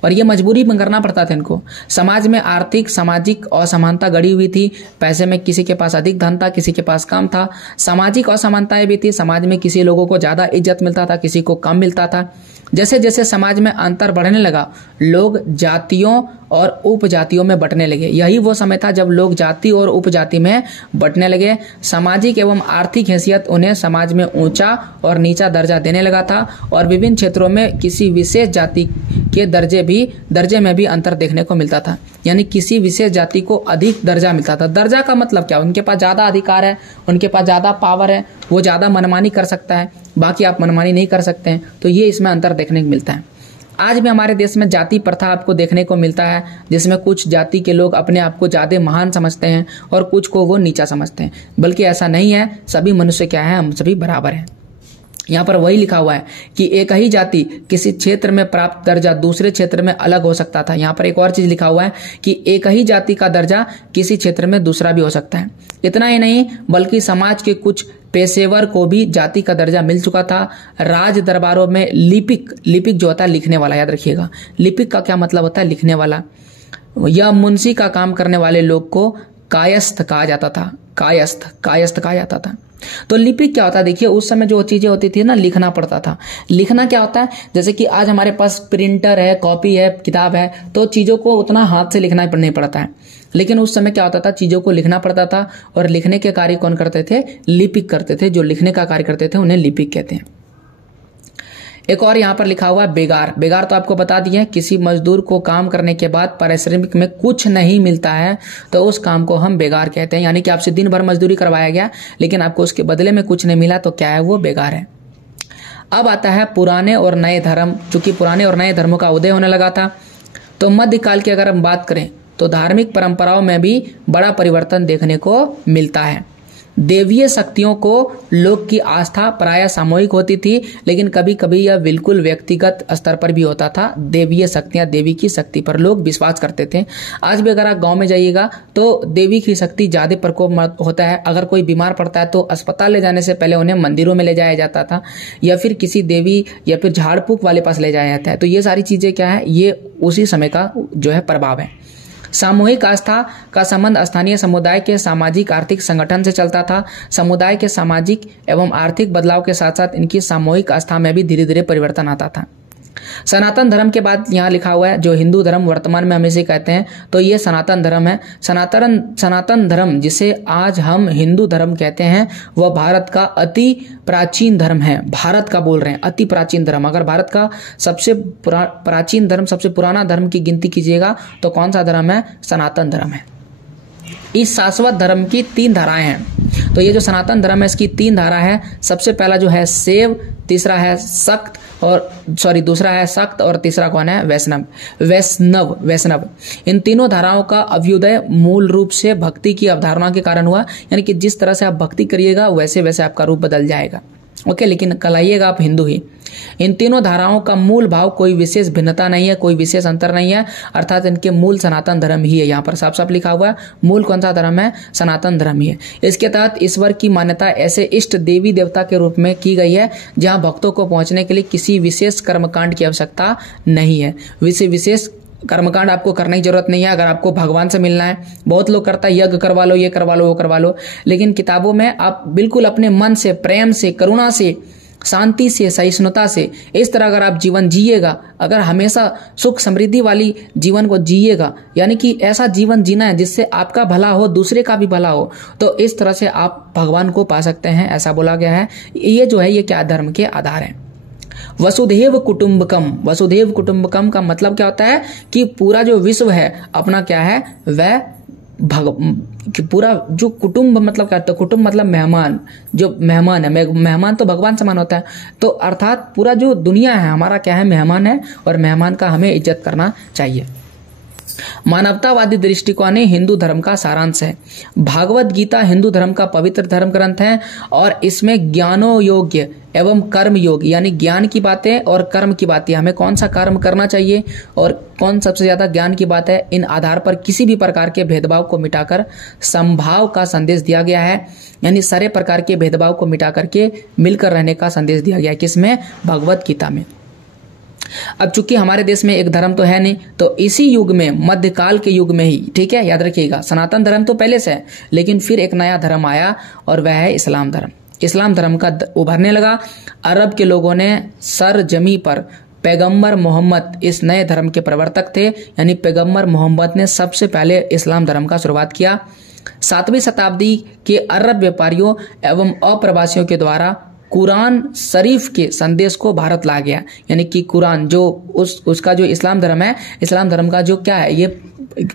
और ये मजबूरी में करना पड़ता था इनको। समाज में आर्थिक सामाजिक असमानता गड़ी हुई थी। पैसे में किसी के पास अधिक धन था, किसी के पास कम था। सामाजिक असमानताएं भी थी। समाज में किसी लोगों को ज्यादा इज्जत मिलता था, किसी को कम मिलता था। जैसे जैसे समाज में अंतर बढ़ने लगा, लोग जातियों और उपजातियों में बंटने लगे। यही वो समय था जब लोग जाति और उपजाति में बंटने लगे। सामाजिक एवं आर्थिक हैसियत उन्हें समाज में ऊंचा और नीचा दर्जा देने लगा था, और विभिन्न क्षेत्रों में किसी विशेष जाति के दर्जे में भी अंतर देखने को मिलता था। यानी किसी विशेष जाति को अधिक दर्जा मिलता था। दर्जा का मतलब क्या? उनके पास ज्यादा अधिकार है, उनके पास ज्यादा पावर है, वो ज्यादा मनमानी कर सकता है, बाकी आप मनमानी नहीं कर सकते हैं। तो ये इसमें अंतर देखने को मिलता है। आज भी हमारे देश में जाति प्रथा आपको देखने को मिलता है, जिसमें कुछ जाति के लोग अपने आप को ज्यादा महान समझते हैं और कुछ को वो नीचा समझते हैं। बल्कि ऐसा नहीं है, सभी मनुष्य क्या है? हम सभी बराबर हैं। यहाँ पर वही लिखा हुआ है कि एक ही जाति किसी क्षेत्र में प्राप्त दर्जा दूसरे क्षेत्र में अलग हो सकता था। यहाँ पर एक और चीज लिखा हुआ है कि एक ही जाति का दर्जा किसी क्षेत्र में दूसरा भी हो सकता है। इतना ही नहीं, बल्कि समाज के कुछ पेशेवर को भी जाति का दर्जा मिल चुका था। राज दरबारों में लिपिक जो होता है, लिखने वाला, याद रखिएगा। लिपिक का क्या मतलब होता है? लिखने वाला। यह मुंशी का काम करने वाले लोग को कायस्थ कहा जाता था। कायस्थ कहा जाता था। तो लिपिक क्या होता है? देखिए, उस समय जो चीजें होती थी ना, लिखना पड़ता था। लिखना क्या होता है? जैसे कि आज हमारे पास प्रिंटर है, कॉपी है, किताब है, तो चीजों को उतना हाथ से लिखना नहीं पड़ता है। लेकिन उस समय क्या होता था? चीजों को लिखना पड़ता था, और लिखने के कार्य कौन करते थे? लिपिक करते थे। जो लिखने का कार्य करते थे उन्हें लिपिक कहते हैं। एक और यहाँ पर लिखा हुआ है बेगार। बेगार तो आपको बता दिए, किसी मजदूर को काम करने के बाद पारिश्रमिक में कुछ नहीं मिलता है तो उस काम को हम बेगार कहते हैं। यानी कि आपसे दिन भर मजदूरी करवाया गया, लेकिन आपको उसके बदले में कुछ नहीं मिला, तो क्या है? वो बेगार है। अब आता है पुराने और नए धर्म। चूंकि पुराने और नए धर्मों का उदय होने लगा था, तो मध्यकाल की अगर हम बात करें तो धार्मिक परंपराओं में भी बड़ा परिवर्तन देखने को मिलता है। देवीय शक्तियों को लोग की आस्था प्रायः सामूहिक होती थी, लेकिन कभी कभी यह बिल्कुल व्यक्तिगत स्तर पर भी होता था। देवीय शक्तियां, देवी की शक्ति पर लोग विश्वास करते थे। आज भी अगर आप गांव में जाइएगा तो देवी की शक्ति ज्यादा प्रकोप होता है। अगर कोई बीमार पड़ता है तो अस्पताल ले जाने से पहले उन्हें मंदिरों में ले जाया जाता था, या फिर किसी देवी या फिर झाड़ फूक वाले पास ले जाया जाता है। तो ये सारी चीजें क्या है? ये उसी समय का जो है प्रभाव है। सामूहिक आस्था का संबंध स्थानीय समुदाय के सामाजिक आर्थिक संगठन से चलता था। समुदाय के सामाजिक एवं आर्थिक बदलाव के साथ साथ इनकी सामूहिक आस्था में भी धीरे धीरे परिवर्तन आता था। सनातन धर्म के बाद यहाँ लिखा हुआ है जो हिंदू धर्म वर्तमान में हम इसे कहते हैं, तो ये सनातन धर्म है। सनातन धर्म जिसे आज हम हिंदू धर्म कहते हैं, वह भारत का अति प्राचीन धर्म है। भारत का बोल रहे हैं, अति प्राचीन धर्म। अगर भारत का सबसे प्राचीन धर्म, सबसे पुराना धर्म की गिनती कीजिएगा तो कौन सा धर्म है? सनातन धर्म है। इस शाश्वत धर्म की 3 धाराएं हैं। तो ये जो सनातन धर्म है, इसकी 3 धारा है। सबसे पहला जो है शैव, तीसरा है दूसरा है शक्त, और तीसरा कौन है? वैष्णव। इन तीनों धाराओं का अभ्युदय मूल रूप से भक्ति की अवधारणा के कारण हुआ। यानी कि जिस तरह से आप भक्ति करिएगा वैसे वैसे आपका रूप बदल जाएगा। ओके, लेकिन कहलाइएगा आप हिंदू ही। इन तीनों धाराओं का मूल भाव कोई विशेष भिन्नता नहीं है, कोई विशेष अंतर नहीं है, अर्थात इनके मूल सनातन धर्म ही है। यहाँ पर साफ साफ लिखा हुआ है मूल कौन सा धर्म है? सनातन धर्म ही है। इसके तहत ईश्वर की मान्यता ऐसे इष्ट देवी देवता के रूप में की गई है जहाँ भक्तों को पहुंचने के लिए किसी विशेष कर्मकांड की आवश्यकता नहीं है। विशेष कर्मकांड आपको करने की जरूरत नहीं है। अगर आपको भगवान से मिलना है, बहुत लोग करता है यज्ञ करवा लो, ये करवा लो, वो करवा लो, लेकिन किताबों में आप बिल्कुल अपने मन से, प्रेम से, करुणा से, शांति से, सहिष्णुता से, इस तरह अगर आप जीवन जिएगा, अगर हमेशा सुख समृद्धि वाली जीवन को जिएगा, यानी कि ऐसा जीवन जीना है जिससे आपका भला हो, दूसरे का भी भला हो, तो इस तरह से आप भगवान को पा सकते हैं, ऐसा बोला गया है। ये जो है ये क्या धर्म के आधार है। वसुधैव कुटुंबकम का मतलब क्या होता है? कि पूरा जो विश्व है अपना क्या है? वह पूरा जो कुटुंब मतलब क्या होता है? कुटुंब मतलब मेहमान। जो मेहमान है, मेहमान तो भगवान समान होता है। तो अर्थात पूरा जो दुनिया है हमारा क्या है? मेहमान है, और मेहमान का हमें इज्जत करना चाहिए। मानवतावादी दृष्टिकोण हिंदू धर्म का सारांश है। भागवत गीता हिंदू धर्म का पवित्र धर्म ग्रंथ है और इसमें ज्ञानोयोग्य एवं कर्म योग यानी ज्ञान की बातें और कर्म की बातें, हमें कौन सा कर्म करना चाहिए और कौन सबसे ज्यादा ज्ञान की बात है, इन आधार पर किसी भी प्रकार के भेदभाव को मिटाकर समभाव का संदेश दिया गया है। यानी सारे प्रकार के भेदभाव को मिटा करके मिलकर रहने का संदेश दिया गया है। किसमें? भगवत गीता में। अब चूंकि हमारे देश में एक धर्म तो है नहीं, तो इसी युग में, मध्यकाल के युग में ही, ठीक है, याद रखिएगा, सनातन धर्म तो पहले से है, लेकिन फिर एक नया धर्म आया और वह है इस्लाम धर्म। इस्लाम धर्म का उभरने लगा। अरब के लोगों ने सर जमी पर पैगंबर मोहम्मद इस नए धर्म के प्रवर्तक थे, यानी पैगंबर मोहम्मद ने सबसे पहले इस्लाम धर्म का शुरुआत किया। 7वीं शताब्दी के अरब व्यापारियों एवं अप्रवासियों के द्वारा कुरान शरीफ के संदेश को भारत ला गया। यानी कि कुरान जो उसका जो इस्लाम धर्म है, इस्लाम धर्म का जो क्या है, ये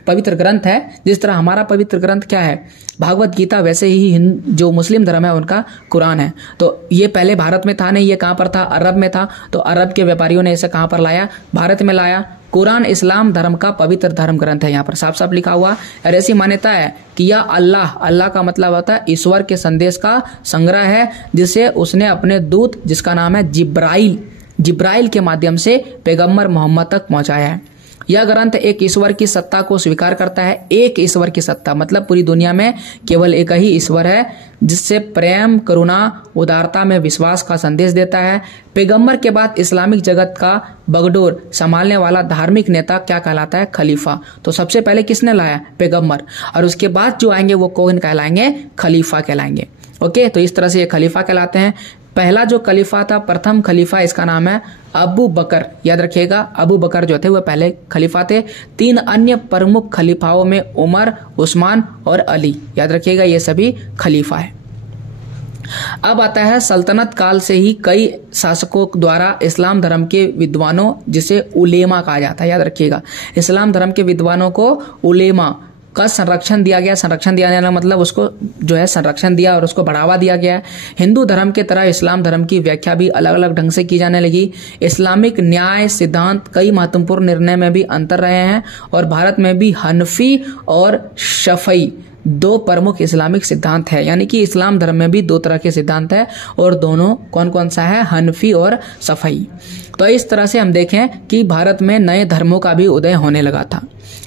पवित्र ग्रंथ है। जिस तरह हमारा पवित्र ग्रंथ क्या है, भागवत गीता, वैसे ही जो मुस्लिम धर्म है उनका कुरान है। तो ये पहले भारत में था नहीं, ये कहां पर था? अरब में था। तो अरब के व्यापारियों ने इसे कहां पर लाया? भारत में लाया। कुरान इस्लाम धर्म का पवित्र धर्म ग्रंथ है, यहाँ पर साफ साफ लिखा हुआ। और ऐसी मान्यता है कि यह अल्लाह का मतलब होता है ईश्वर के संदेश का संग्रह है, जिसे उसने अपने दूत, जिसका नाम है जिब्राइल के माध्यम से पैगंबर मोहम्मद तक पहुंचाया है। यह ग्रंथ एक ईश्वर की सत्ता को स्वीकार करता है। एक ईश्वर की सत्ता मतलब पूरी दुनिया में केवल एक ही ईश्वर है, जिससे प्रेम, करुणा, उदारता में विश्वास का संदेश देता है। पैगंबर के बाद इस्लामिक जगत का बगडोर संभालने वाला धार्मिक नेता क्या कहलाता है? खलीफा। तो सबसे पहले किसने लाया? पैगंबर। और उसके बाद जो आएंगे वो कौन कहलाएंगे? खलीफा कहलाएंगे। ओके, तो इस तरह से ये खलीफा कहलाते हैं। पहला जो खलीफा था, प्रथम खलीफा, इसका नाम है अबू बकर। याद रखिएगा, अबू बकर जो थे वो पहले खलीफा थे। 3 अन्य प्रमुख खलीफाओं में उमर, उस्मान और अली, याद रखिएगा, ये सभी खलीफा है। अब आता है सल्तनत काल से ही कई शासकों द्वारा इस्लाम धर्म के विद्वानों, जिसे उलेमा कहा जाता है, याद रखिएगा, इस्लाम धर्म के विद्वानों को उलेमा का संरक्षण दिया गया। संरक्षण दिया जाना मतलब उसको जो है संरक्षण दिया और उसको बढ़ावा दिया गया। हिंदू धर्म के तरह इस्लाम धर्म की व्याख्या भी अलग अलग ढंग से की जाने लगी। इस्लामिक न्याय सिद्धांत कई महत्वपूर्ण निर्णय में भी अंतर रहे हैं और भारत में भी हनफी और शफई 2 प्रमुख इस्लामिक सिद्धांत है। यानी कि इस्लाम धर्म में भी 2 तरह के सिद्धांत है और दोनों कौन कौन सा है? हनफी और शफई। तो इस तरह से हम देखें कि भारत में नए धर्मों का भी उदय होने लगा था।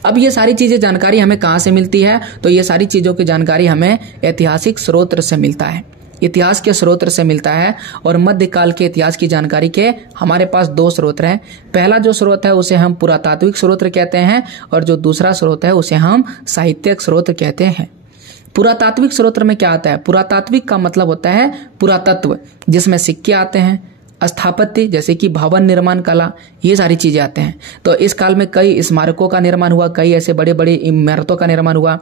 अब ये सारी चीजें जानकारी हमें कहां से मिलती है? तो ये सारी चीजों की जानकारी हमें ऐतिहासिक स्रोत से मिलता है, इतिहास के स्रोत से मिलता है। और मध्यकाल के इतिहास की जानकारी के हमारे पास 2 स्रोत हैं। पहला जो स्रोत है उसे हम पुरातात्विक स्रोत कहते हैं और जो दूसरा स्रोत है उसे हम साहित्यिक स्रोत कहते हैं। पुरातात्विक स्रोत में क्या आता है? पुरातात्विक का मतलब होता है पुरातत्व, जिसमें सिक्के आते हैं, स्थापत्य जैसे कि भवन निर्माण कला, ये सारी चीजें आते हैं। तो इस काल में कई स्मारकों का निर्माण हुआ, कई ऐसे बड़े बड़े इमारतों का निर्माण हुआ।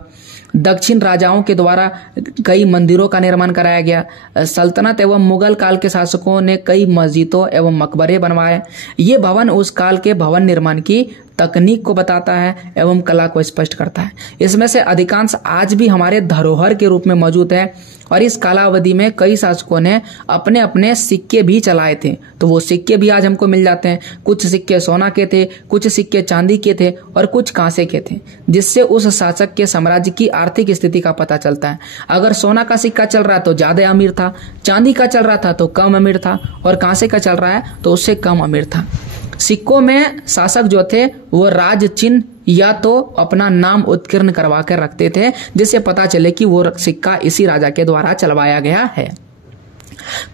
दक्षिण राजाओं के द्वारा कई मंदिरों का निर्माण कराया गया। सल्तनत एवं मुगल काल के शासकों ने कई मस्जिदों एवं मकबरे बनवाए। ये भवन उस काल के भवन निर्माण की तकनीक को बताता है एवं कला को स्पष्ट करता है। इसमें से अधिकांश आज भी हमारे धरोहर के रूप में मौजूद है और इस कालावधि में कई शासकों ने अपने अपने सिक्के भी चलाए थे। तो वो सिक्के भी आज हमको मिल जाते हैं। कुछ सिक्के सोना के थे, कुछ सिक्के चांदी के थे और कुछ कांसे के थे, जिससे उस शासक के साम्राज्य की आर्थिक स्थिति का पता चलता है। अगर सोना का सिक्का चल रहा है तो ज्यादा अमीर था, चांदी का चल रहा था तो कम अमीर था और कांसे का चल रहा है तो उससे कम अमीर था। सिक्कों में शासक जो थे वो राज चिन्ह या तो अपना नाम उत्कीर्ण करवा कर रखते थे, जिससे पता चले कि वो सिक्का इसी राजा के द्वारा चलवाया गया है।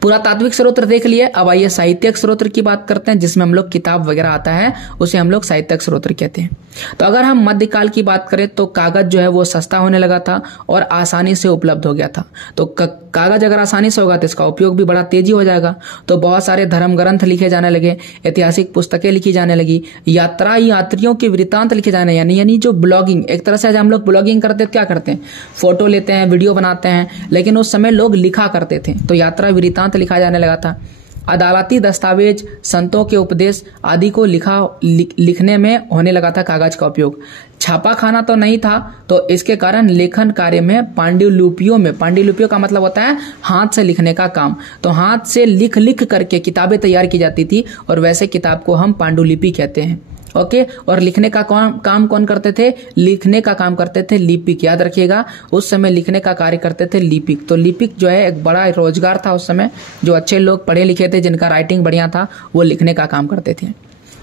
पुरातात्विक स्रोत देख लिए। अब आइए साहित्यिक स्रोत की बात करते हैं, जिसमें हम लोग किताब वगैरह आता है उसे हम लोग साहित्यिक स्रोत कहते हैं। तो अगर हम मध्यकाल की बात करें तो कागज जो है वो सस्ता होने लगा था और आसानी से उपलब्ध हो गया था। तो कागज अगर आसानी से होगा तो इसका उपयोग भी बड़ा तेजी हो जाएगा। तो बहुत सारे धर्म ग्रंथ लिखे जाने लगे, ऐतिहासिक पुस्तकें लिखी जाने लगी, यात्रियों के वृत्तांत लिखे जाने, यानी जो ब्लॉगिंग, एक तरह से आज हम लोग ब्लॉगिंग करते क्या करते हैं, फोटो लेते हैं, वीडियो बनाते हैं, लेकिन उस समय लोग लिखा करते थे। तो यात्रा वृत्तांत लिखा जाने लगा था। अदालती दस्तावेज, संतों के उपदेश आदि को लिखने में होने लगा था कागज का उपयोग। छापा खाना तो नहीं था, तो इसके कारण लेखन कार्य में पांडुलिपियों का मतलब होता है हाथ से लिखने का काम। तो हाथ से लिख करके किताबें तैयार की जाती थी और वैसे किताब को हम पांडुलिपि कहते हैं। ओके। और लिखने का काम कौन करते थे? लिखने का काम करते थे लिपिक। याद रखिएगा, उस समय लिखने का कार्य करते थे लिपिक। तो लिपिक जो है एक बड़ा रोजगार था उस समय। जो अच्छे लोग पढ़े लिखे थे, जिनका राइटिंग बढ़िया था, वो लिखने का काम करते थे।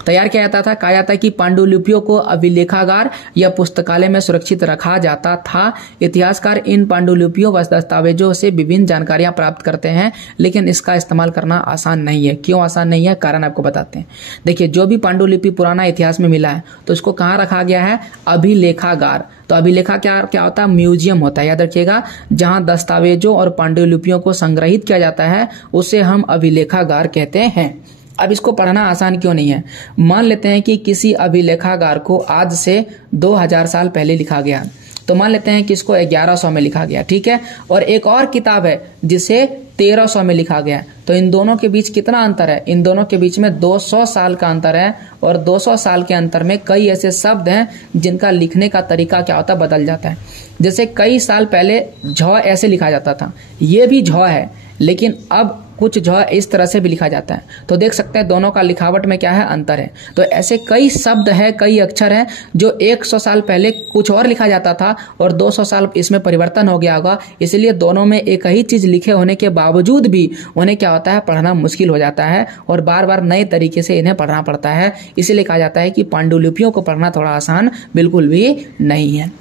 तैयार किया जाता था। कहा जाता है कि पांडुलिपियों को अभिलेखागार या पुस्तकालय में सुरक्षित रखा जाता था। इतिहासकार इन पांडुलिपियों व दस्तावेजों से विभिन्न जानकारियां प्राप्त करते हैं, लेकिन इसका इस्तेमाल करना आसान नहीं है। क्यों आसान नहीं है? कारण आपको बताते हैं। देखिए, जो भी पांडुलिपि पुराना इतिहास में मिला है तो उसको कहाँ रखा गया है? अभिलेखागार। तो अभिलेखा क्या होता है? म्यूजियम होता है। याद रखिएगा, जहां दस्तावेजों और पांडुलिपियों को संग्रहित किया जाता है उसे हम अभिलेखागार कहते हैं। अब इसको पढ़ना आसान क्यों नहीं है? मान लेते हैं कि किसी अभिलेखागार को आज से 2000 साल पहले लिखा गया, तो मान लेते हैं कि इसको 1100 में लिखा गया, ठीक है। और एक और किताब है जिसे 1300 में लिखा गया, तो इन दोनों के बीच कितना अंतर है? इन दोनों के बीच में 200 साल का अंतर है। और 200 साल के अंतर में कई ऐसे शब्द हैं जिनका लिखने का तरीका क्या होता है? बदल जाता है। जैसे कई साल पहले झ ऐसे लिखा जाता था, ये भी झ है, लेकिन अब कुछ झ इस तरह से भी लिखा जाता है। तो देख सकते हैं दोनों का लिखावट में क्या है? अंतर है। तो ऐसे कई शब्द है, कई अक्षर हैं जो 100 साल पहले कुछ और लिखा जाता था और 200 साल इसमें परिवर्तन हो गया होगा। इसलिए दोनों में एक ही चीज लिखे होने के बावजूद भी उन्हें क्या होता है? पढ़ना मुश्किल हो जाता है और बार बार नए तरीके से इन्हें पढ़ना पड़ता है। इसीलिए कहा जाता है कि पांडुलिपियों को पढ़ना थोड़ा आसान बिल्कुल भी नहीं है।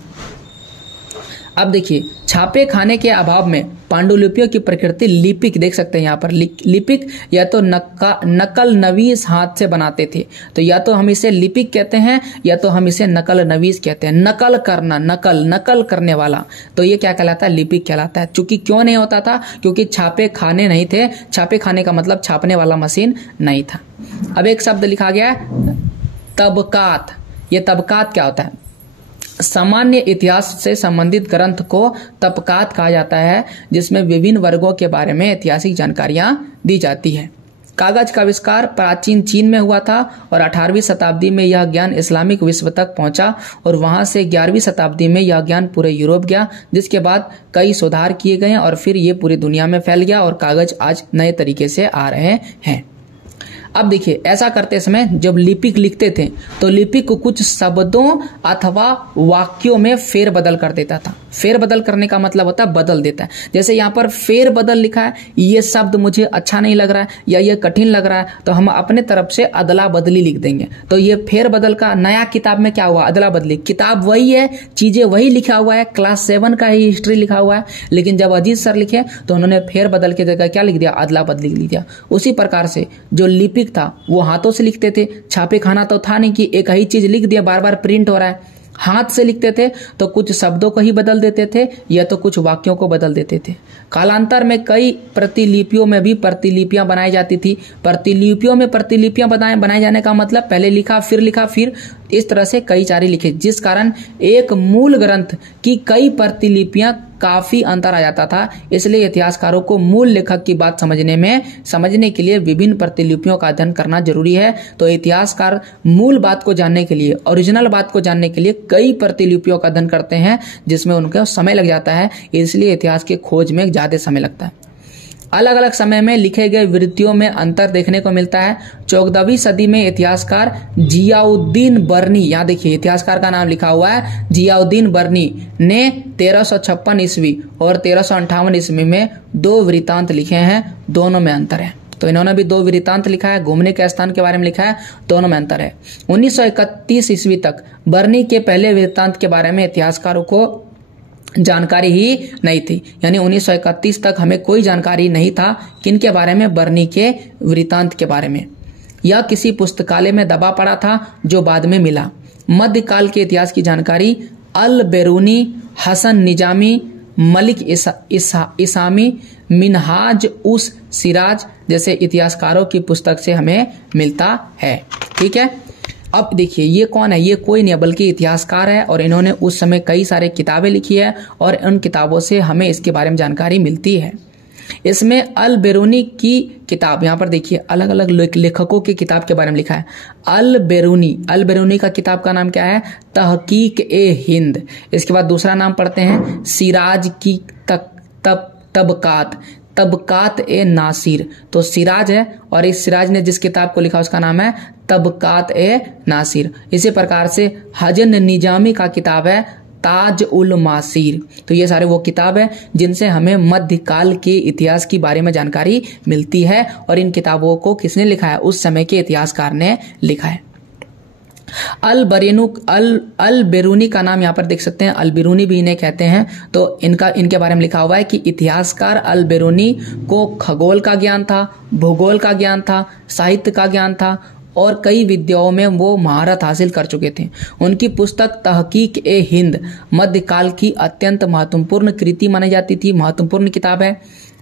अब देखिए, छापे खाने के अभाव में पांडुलिपियों की प्रकृति लिपिक, देख सकते हैं यहाँ पर लिपिक या तो नकल नवीस हाथ से बनाते थे। तो या तो हम इसे लिपिक कहते हैं या तो हम इसे नकल नवीस कहते हैं। नकल करना, नकल करने वाला, तो ये क्या कहलाता है? लिपिक कहलाता है। चूंकि क्यों नहीं होता था? क्योंकि छापे खाने नहीं थे। छापे खाने का मतलब छापने वाला मशीन नहीं था। अब एक शब्द लिखा गया है तबकात। ये तबकात क्या होता है? सामान्य इतिहास से संबंधित ग्रंथ को तबकात कहा जाता है, जिसमें विभिन्न वर्गों के बारे में ऐतिहासिक जानकारियां दी जाती है। कागज का आविष्कार प्राचीन चीन में हुआ था और 18वीं शताब्दी में यह ज्ञान इस्लामिक विश्व तक पहुंचा और वहां से 11वीं शताब्दी में यह ज्ञान पूरे यूरोप गया, जिसके बाद कई सुधार किए गए और फिर ये पूरी दुनिया में फैल गया और कागज आज नए तरीके से आ रहे हैं। अब देखिए, ऐसा करते समय जब लिपिक लिखते थे तो लिपिक को कुछ शब्दों अथवा वाक्यों में फेर बदल कर देता था। फेर बदल करने का मतलब होता है बदल देता है। जैसे यहाँ पर फेर बदल लिखा है, ये शब्द मुझे अच्छा नहीं लग रहा है या ये कठिन लग रहा है, तो हम अपने तरफ से अदला बदली लिख देंगे। तो ये फेर बदल का नया किताब में क्या हुआ? अदला बदली। किताब वही है, चीजें वही लिखा हुआ है, क्लास 7 का ही हिस्ट्री लिखा हुआ है, लेकिन जब अजीत सर लिखे तो उन्होंने फेर बदल की जगह क्या लिख दिया? अदला बदली लिख दिया। उसी प्रकार से जो लिपिक था वो हाथों से लिखते थे। छापे खाना तो था नहीं कि एक ही चीज लिख दिया, बार बार प्रिंट हो रहा है। हाथ से लिखते थे तो कुछ शब्दों को ही बदल देते थे या तो कुछ वाक्यों को बदल देते थे। कालांतर में कई प्रतिलिपियों में भी प्रतिलिपियां बनाई जाती थी। प्रतिलिपियों में प्रतिलिपियां बनाए जाने का मतलब पहले लिखा फिर इस तरह से कई चारे लिखे, जिस कारण एक मूल ग्रंथ की कई प्रतिलिपियां काफी अंतर आ जाता था। इसलिए इतिहासकारों को मूल लेखक की बात समझने के लिए विभिन्न प्रतिलिपियों का अध्ययन करना जरूरी है। तो इतिहासकार मूल बात को जानने के लिए, ओरिजिनल बात को जानने के लिए कई प्रतिलिपियों का अध्ययन करते हैं, जिसमें उनका समय लग जाता है। इसलिए इतिहास के खोज में ज्यादा समय लगता है। अलग अलग समय में लिखे गए वृत्तियों में अंतर देखने को मिलता है। 14वीं सदी में इतिहासकार जियाउद्दीन बर्नी, यहाँ देखिए इतिहासकार का नाम लिखा हुआ है, जियाउद्दीन बर्नी ने 1356 ईस्वी और 1358 ईस्वी में 2 वृत्तांत लिखे हैं। दोनों में अंतर है। तो इन्होंने भी 2 वृत्तांत लिखा है, घूमने के स्थान के बारे में लिखा है, दोनों में अंतर है। 1931 ईस्वी तक बर्नी के पहले वृत्तांत के बारे में इतिहासकारों को जानकारी ही नहीं थी। यानी 1931 तक हमें कोई जानकारी नहीं था किनके बारे में? बर्नी के वृत्तांत के बारे में। यह किसी पुस्तकालय में दबा पड़ा था जो बाद में मिला। मध्यकाल के इतिहास की जानकारी अल बेरूनी, हसन निजामी, मलिक इसामी, मिनहाज उस सिराज जैसे इतिहासकारों की पुस्तक से हमें मिलता है। ठीक है। अब देखिए, ये कौन है? ये कोई नहीं बल्कि इतिहासकार है और इन्होंने उस समय कई सारे किताबें लिखी है और उन किताबों से हमें इसके बारे में जानकारी मिलती है। इसमें अल बेरूनी की किताब, यहाँ पर देखिए अलग अलग लेखकों की किताब के बारे में लिखा है। अल बेरूनी का किताब का नाम क्या है? तहकीक ए हिंद। इसके बाद दूसरा नाम पढ़ते हैं सिराज की तबकात। तबकात ए नासिर। तो सिराज है और इस सिराज ने जिस किताब को लिखा उसका नाम है तबकात ए नासिर। इसी प्रकार से हजन निजामी का किताब है ताज उल मासीर। तो ये सारे वो किताब है जिनसे हमें मध्यकाल के इतिहास की बारे में जानकारी मिलती है और इन किताबों को किसने लिखा है, उस समय के इतिहासकार ने लिखा है। अल बेरूनी का नाम यहाँ पर देख सकते हैं, अल बिरूनी भी इन्हें कहते हैं। तो इनके बारे में लिखा हुआ है कि इतिहासकार अल बेरूनी को खगोल का ज्ञान था, भूगोल का ज्ञान था, साहित्य का ज्ञान था और कई विद्याओं में वो महारत हासिल कर चुके थे। उनकी पुस्तक तहकीक ए हिंद मध्यकाल की अत्यंत महत्वपूर्ण कृति मानी जाती थी, महत्वपूर्ण किताब है।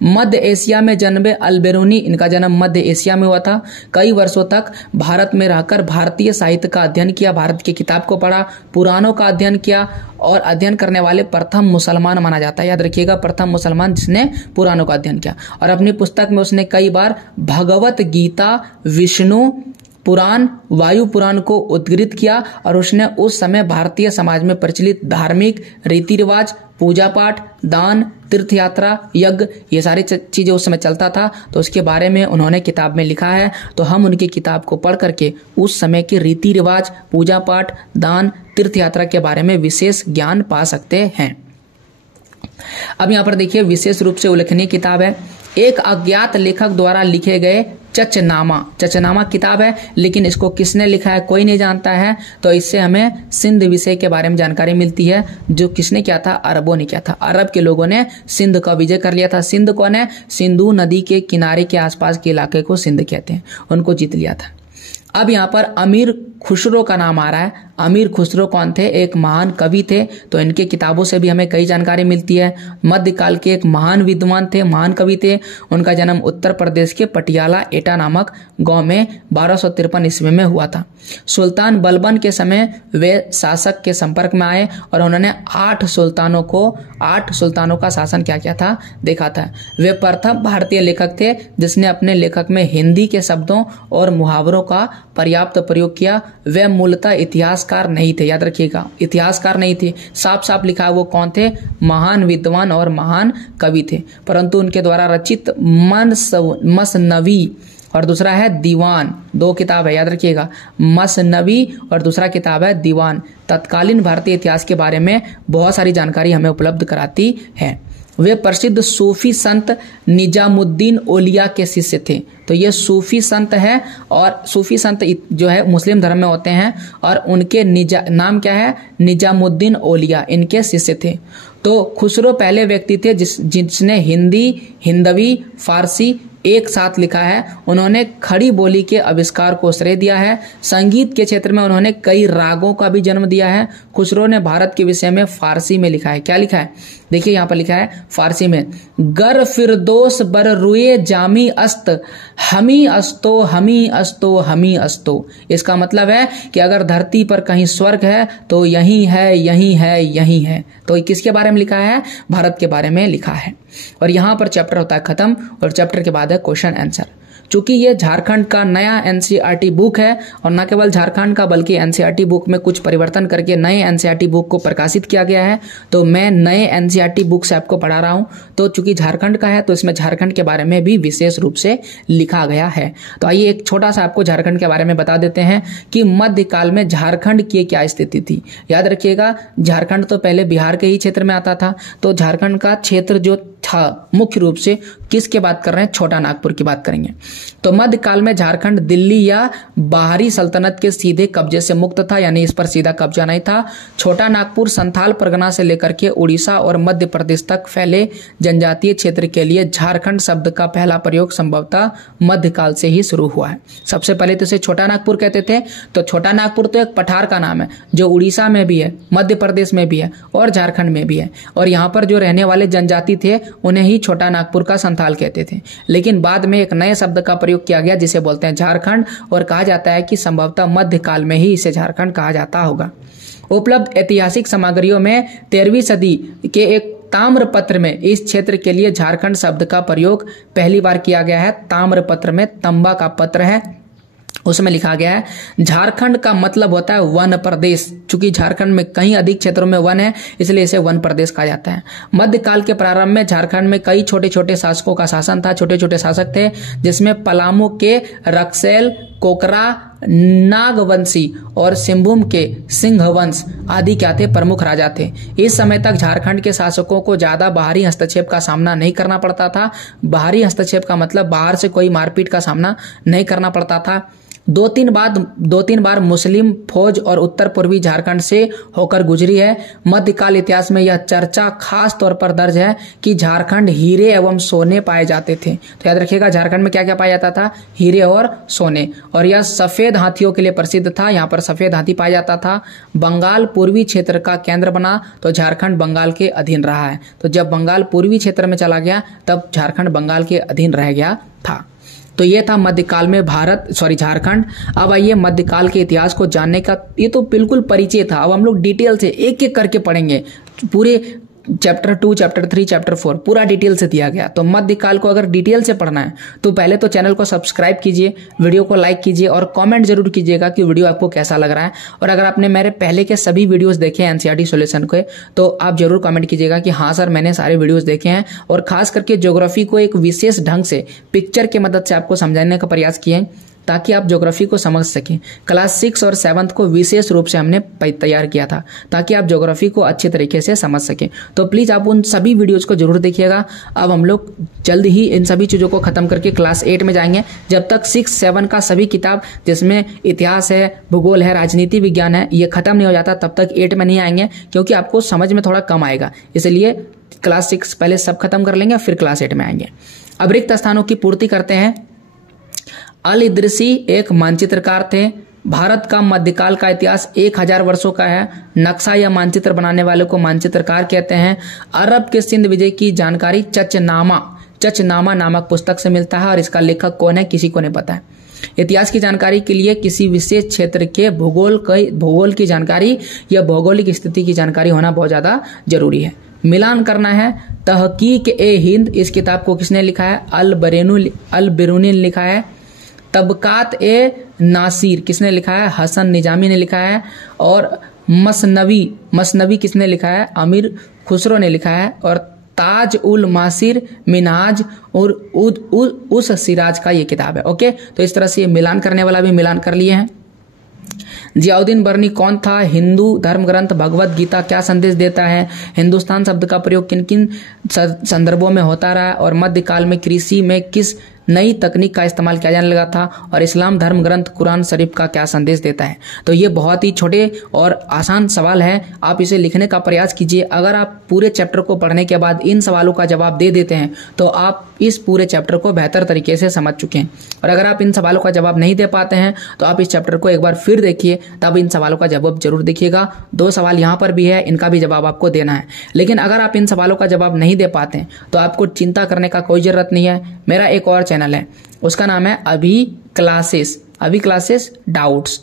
मध्य एशिया में जन्मे अल बेरूनी, इनका जन्म मध्य एशिया में हुआ था। कई वर्षों तक भारत में रहकर भारतीय साहित्य का अध्ययन किया, भारत की किताब को पढ़ा, पुराणों का अध्ययन किया और अध्ययन करने वाले प्रथम मुसलमान माना जाता है। याद रखिएगा, प्रथम मुसलमान जिसने पुराणों का अध्ययन किया। और अपनी पुस्तक में उसने कई बार भगवत गीता, विष्णु पुराण, वायु पुराण को उद्धृत किया और उसने उस समय भारतीय समाज में प्रचलित धार्मिक रीति रिवाज, पूजा पाठ, दान, तीर्थ यात्रा, यज्ञ, ये सारी चीजें उस समय चलता था, तो उसके बारे में उन्होंने किताब में लिखा है। तो हम उनकी किताब को पढ़ करके उस समय के रीति रिवाज, पूजा पाठ, दान, तीर्थ यात्रा के बारे में विशेष ज्ञान पा सकते हैं। अब यहाँ पर देखिए, विशेष रूप से उल्लेखनीय किताब है, एक अज्ञात लेखक द्वारा लिखे गए चचनामा किताब है, लेकिन इसको किसने लिखा है कोई नहीं जानता है। तो इससे हमें सिंध विषय के बारे में जानकारी मिलती है, जो किसने किया था, अरबों ने किया था। अरब के लोगों ने सिंध का विजय कर लिया था। सिंध कौन है, सिंधु नदी के किनारे के आसपास के इलाके को सिंध कहते हैं, उनको जीत लिया था। अब यहाँ पर अमीर खुसरो का नाम आ रहा है। अमीर खुसरो कौन थे, एक महान कवि थे। तो इनके किताबों से भी हमें कई जानकारी मिलती है। मध्यकाल के एक महान विद्वान थे, महान कवि थे। उनका जन्म उत्तर प्रदेश के पटियाला एटा नामक गांव में 1253 ईस्वी में हुआ था। सुल्तान बलबन के समय वे शासक के संपर्क में आए और उन्होंने 8 सुल्तानों का शासन क्या किया था, देखा था। वे प्रथम भारतीय लेखक थे जिसने अपने लेखक में हिंदी के शब्दों और मुहावरों का पर्याप्त प्रयोग किया। वे मूलतः इतिहासकार नहीं थे, याद रखिएगा, इतिहासकार नहीं थे। साफ साफ लिखा है वो कौन थे, महान विद्वान और महान कवि थे। परंतु उनके द्वारा रचित मसनवी और दूसरा है दीवान, 2 किताब है, याद रखिएगा, मसनवी और दूसरा किताब है दीवान, तत्कालीन भारतीय इतिहास के बारे में बहुत सारी जानकारी हमें उपलब्ध कराती है। वे प्रसिद्ध सूफी संत निजामुद्दीन औलिया के शिष्य थे। तो ये सूफी संत है और सूफी संत जो है मुस्लिम धर्म में होते हैं और उनके नाम क्या है, निजामुद्दीन औलिया, इनके शिष्य थे। तो खुसरो पहले व्यक्ति थे जिसने हिंदी, हिंदवी, फारसी एक साथ लिखा है। उन्होंने खड़ी बोली के आविष्कार को श्रेय दिया है। संगीत के क्षेत्र में उन्होंने कई रागों का भी जन्म दिया है। खुसरो ने भारत के विषय में फारसी में लिखा है। क्या लिखा है, देखिए यहाँ पर लिखा है फारसी में, गर फिरदोस बर रुए जामी अस्त हमी अस्तो हमी अस्तो हमी अस्तो। इसका मतलब है कि अगर धरती पर कहीं स्वर्ग है तो यही है, यही है, यही है। तो किसके बारे में लिखा है, भारत के बारे में लिखा है। और यहाँ पर चैप्टर होता है खत्म और चैप्टर के बाद है क्वेश्चन आंसर। चूंकि ये झारखंड का नया एनसीईआरटी बुक है और न केवल झारखंड का बल्कि एनसीईआरटी बुक में कुछ परिवर्तन करके नए एनसीईआरटी बुक को प्रकाशित किया गया है, तो मैं नए एनसीईआरटी बुक से आपको पढ़ा रहा हूं। तो चूंकि झारखंड का है तो इसमें झारखंड के बारे में भी विशेष रूप से लिखा गया है। तो आइए एक छोटा सा आपको झारखंड के बारे में बता देते हैं कि मध्यकाल में झारखंड की क्या स्थिति थी। याद रखिएगा, झारखंड तो पहले बिहार के ही क्षेत्र में आता था। तो झारखंड का क्षेत्र जो था मुख्य रूप से किसके बात कर रहे हैं, छोटा नागपुर की बात करेंगे। तो मध्यकाल में झारखंड दिल्ली या बाहरी सल्तनत के सीधे कब्जे से मुक्त था, यानी इस पर सीधा कब्जा नहीं था। छोटा नागपुर संथाल परगना से लेकर के उड़ीसा और मध्य प्रदेश तक फैले जनजातीय क्षेत्र के लिए झारखंड शब्द का पहला प्रयोग संभवतः मध्यकाल से ही शुरू हुआ है। सबसे पहले तो इसे छोटा नागपुर कहते थे। तो छोटा नागपुर तो एक पठार का नाम है जो उड़ीसा में भी है, मध्य प्रदेश में भी है और झारखंड में भी है। और यहाँ पर जो रहने वाले जनजाति थे उन्हें ही छोटा नागपुर का संथाल कहते थे। लेकिन बाद में एक नए शब्द का प्रयोग किया गया जिसे बोलते हैं झारखंड, और कहा जाता है कि संभवतः मध्यकाल में ही इसे झारखंड कहा जाता होगा। उपलब्ध ऐतिहासिक सामग्रियों में 13वीं सदी के एक ताम्र पत्र में इस क्षेत्र के लिए झारखंड शब्द का प्रयोग पहली बार किया गया है। ताम्र पत्र में तंबा का पत्र है उसमें लिखा गया है झारखंड का मतलब होता है वन प्रदेश। चूंकि झारखंड में कहीं अधिक क्षेत्रों में वन है, इसलिए इसे वन प्रदेश कहा जाता है। मध्यकाल के प्रारंभ में झारखंड में कई छोटे छोटे शासकों का शासन था। छोटे छोटे शासक थे, जिसमें पलामू के रक्सेल, कोकरा, नागवंशी और सिंहभूम के सिंहवंश आदि क्या थे, प्रमुख राजा थे। इस समय तक झारखंड के शासकों को ज्यादा बाहरी हस्तक्षेप का सामना नहीं करना पड़ता था। बाहरी हस्तक्षेप का मतलब बाहर से कोई मारपीट का सामना नहीं करना पड़ता था। दो तीन बार मुस्लिम फौज और उत्तर पूर्वी झारखंड से होकर गुजरी है। मध्यकाल इतिहास में यह चर्चा खास तौर पर दर्ज है कि झारखंड हीरे एवं सोने पाए जाते थे। तो याद रखिएगा, झारखंड में क्या क्या पाया जाता था, हीरे और सोने। और यह सफेद हाथियों के लिए प्रसिद्ध था, यहाँ पर सफेद हाथी पाया जाता था। बंगाल पूर्वी क्षेत्र का केंद्र बना तो झारखंड बंगाल के अधीन रहा है। तो जब बंगाल पूर्वी क्षेत्र में चला गया तब झारखंड बंगाल के अधीन रह गया था। तो ये था मध्यकाल में झारखंड। अब आइए मध्यकाल के इतिहास को जानने का, ये तो बिल्कुल परिचय था। अब हम लोग डिटेल से एक एक करके पढ़ेंगे। पूरे चैप्टर 2, चैप्टर 3, चैप्टर 4 पूरा डिटेल से दिया गया। तो मध्यकाल को अगर डिटेल से पढ़ना है तो पहले तो चैनल को सब्सक्राइब कीजिए, वीडियो को लाइक कीजिए और कमेंट जरूर कीजिएगा कि वीडियो आपको कैसा लग रहा है। और अगर आपने मेरे पहले के सभी वीडियोस देखे हैं एनसीईआरटी सॉल्यूशन के, तो आप जरूर कमेंट कीजिएगा कि हाँ सर, मैंने सारे वीडियोस देखे हैं। और खास करके ज्योग्राफी को एक विशेष ढंग से पिक्चर की मदद से आपको समझाने का प्रयास किए ताकि आप ज्योग्राफी को समझ सकें। क्लास 6 और 7 को विशेष रूप से हमने तैयार किया था ताकि आप ज्योग्राफी को अच्छे तरीके से समझ सकें। तो प्लीज आप उन सभी वीडियोस को जरूर देखिएगा। अब हम लोग जल्द ही इन सभी चीजों को खत्म करके क्लास 8 में जाएंगे। जब तक 6, 7 का सभी किताब जिसमें इतिहास है, भूगोल है, राजनीति विज्ञान है, ये खत्म नहीं हो जाता तब तक 8 में नहीं आएंगे, क्योंकि आपको समझ में थोड़ा कम आएगा। इसलिए क्लास 6 पहले सब खत्म कर लेंगे, फिर क्लास 8 में आएंगे। अब रिक्त स्थानों की पूर्ति करते हैं। अल इद्रिसी एक मानचित्रकार थे। भारत का मध्यकाल का इतिहास 1000 वर्षों का है। नक्शा या मानचित्र बनाने वाले को मानचित्रकार कहते हैं। अरब के सिंध विजय की जानकारी चचनामा नामक पुस्तक से मिलता है और इसका लेखक कौन है किसी को नहीं पता है। इतिहास की जानकारी के लिए किसी विशेष क्षेत्र के भूगोल की जानकारी या भौगोलिक स्थिति की जानकारी होना बहुत ज्यादा जरूरी है। मिलान करना है। तहकीक ए हिंद, इस किताब को किसने लिखा है, अल बिरूनी ने लिखा है। तबकात ए नासिर किसने लिखा है, हसन निजामी ने लिखा है। और मसनवी किसने लिखा है, अमीर खुसरो ने लिखा है। और ताज उल मासिर, मिनाज और उस सिराज का ये किताब है। ओके, तो इस तरह से ये मिलान करने वाला भी मिलान कर लिए हैं। जियाउद्दीन बर्नी कौन था, हिंदू धर्म ग्रंथ भगवत गीता क्या संदेश देता है, हिंदुस्तान शब्द का प्रयोग किन किन संदर्भों में होता रहा, और मध्यकाल में कृषि में किस नई तकनीक का इस्तेमाल किया जाने लगा था, और इस्लाम धर्म ग्रंथ कुरान शरीफ का क्या संदेश देता है। तो ये बहुत ही छोटे और आसान सवाल है, आप इसे लिखने का प्रयास कीजिए। अगर आप पूरे चैप्टर को पढ़ने के बाद इन सवालों का जवाब दे देते हैं तो आप इस पूरे चैप्टर को बेहतर तरीके से समझ चुके हैं। और अगर आप इन सवालों का जवाब नहीं दे पाते हैं तो आप इस चैप्टर को एक बार फिर देखिए, तब इन सवालों का जवाब जरूर देखिएगा। 2 सवाल यहाँ पर भी है, इनका भी जवाब आपको देना है। लेकिन अगर आप इन सवालों का जवाब नहीं दे पाते हैं तो आपको चिंता करने का कोई जरूरत नहीं है। मेरा एक और चैनल है, उसका नाम है अभी क्लासेस डाउट्स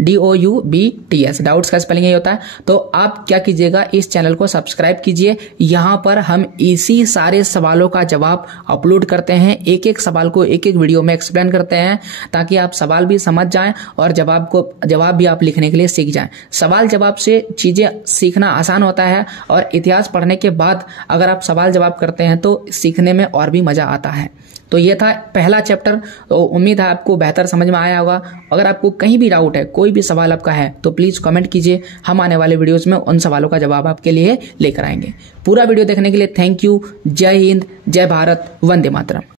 DOUBTS, डाउट्स का स्पेलिंग यही होता है। तो आप क्या कीजिएगा, इस चैनल को सब्सक्राइब कीजिए। यहाँ पर हम इसी सारे सवालों का जवाब अपलोड करते हैं। एक एक सवाल को एक एक वीडियो में एक्सप्लेन करते हैं ताकि आप सवाल भी समझ जाएं और जवाब भी आप लिखने के लिए सीख जाएं। सवाल जवाब से चीजें सीखना आसान होता है और इतिहास पढ़ने के बाद अगर आप सवाल जवाब करते हैं तो सीखने में और भी मजा आता है। तो ये था पहला चैप्टर। तो उम्मीद है आपको बेहतर समझ में आया होगा। अगर आपको कहीं भी डाउट है, कोई भी सवाल आपका है, तो प्लीज कमेंट कीजिए। हम आने वाले वीडियोस में उन सवालों का जवाब आपके लिए लेकर आएंगे। पूरा वीडियो देखने के लिए थैंक यू। जय हिंद, जय भारत, वंदे मातरम।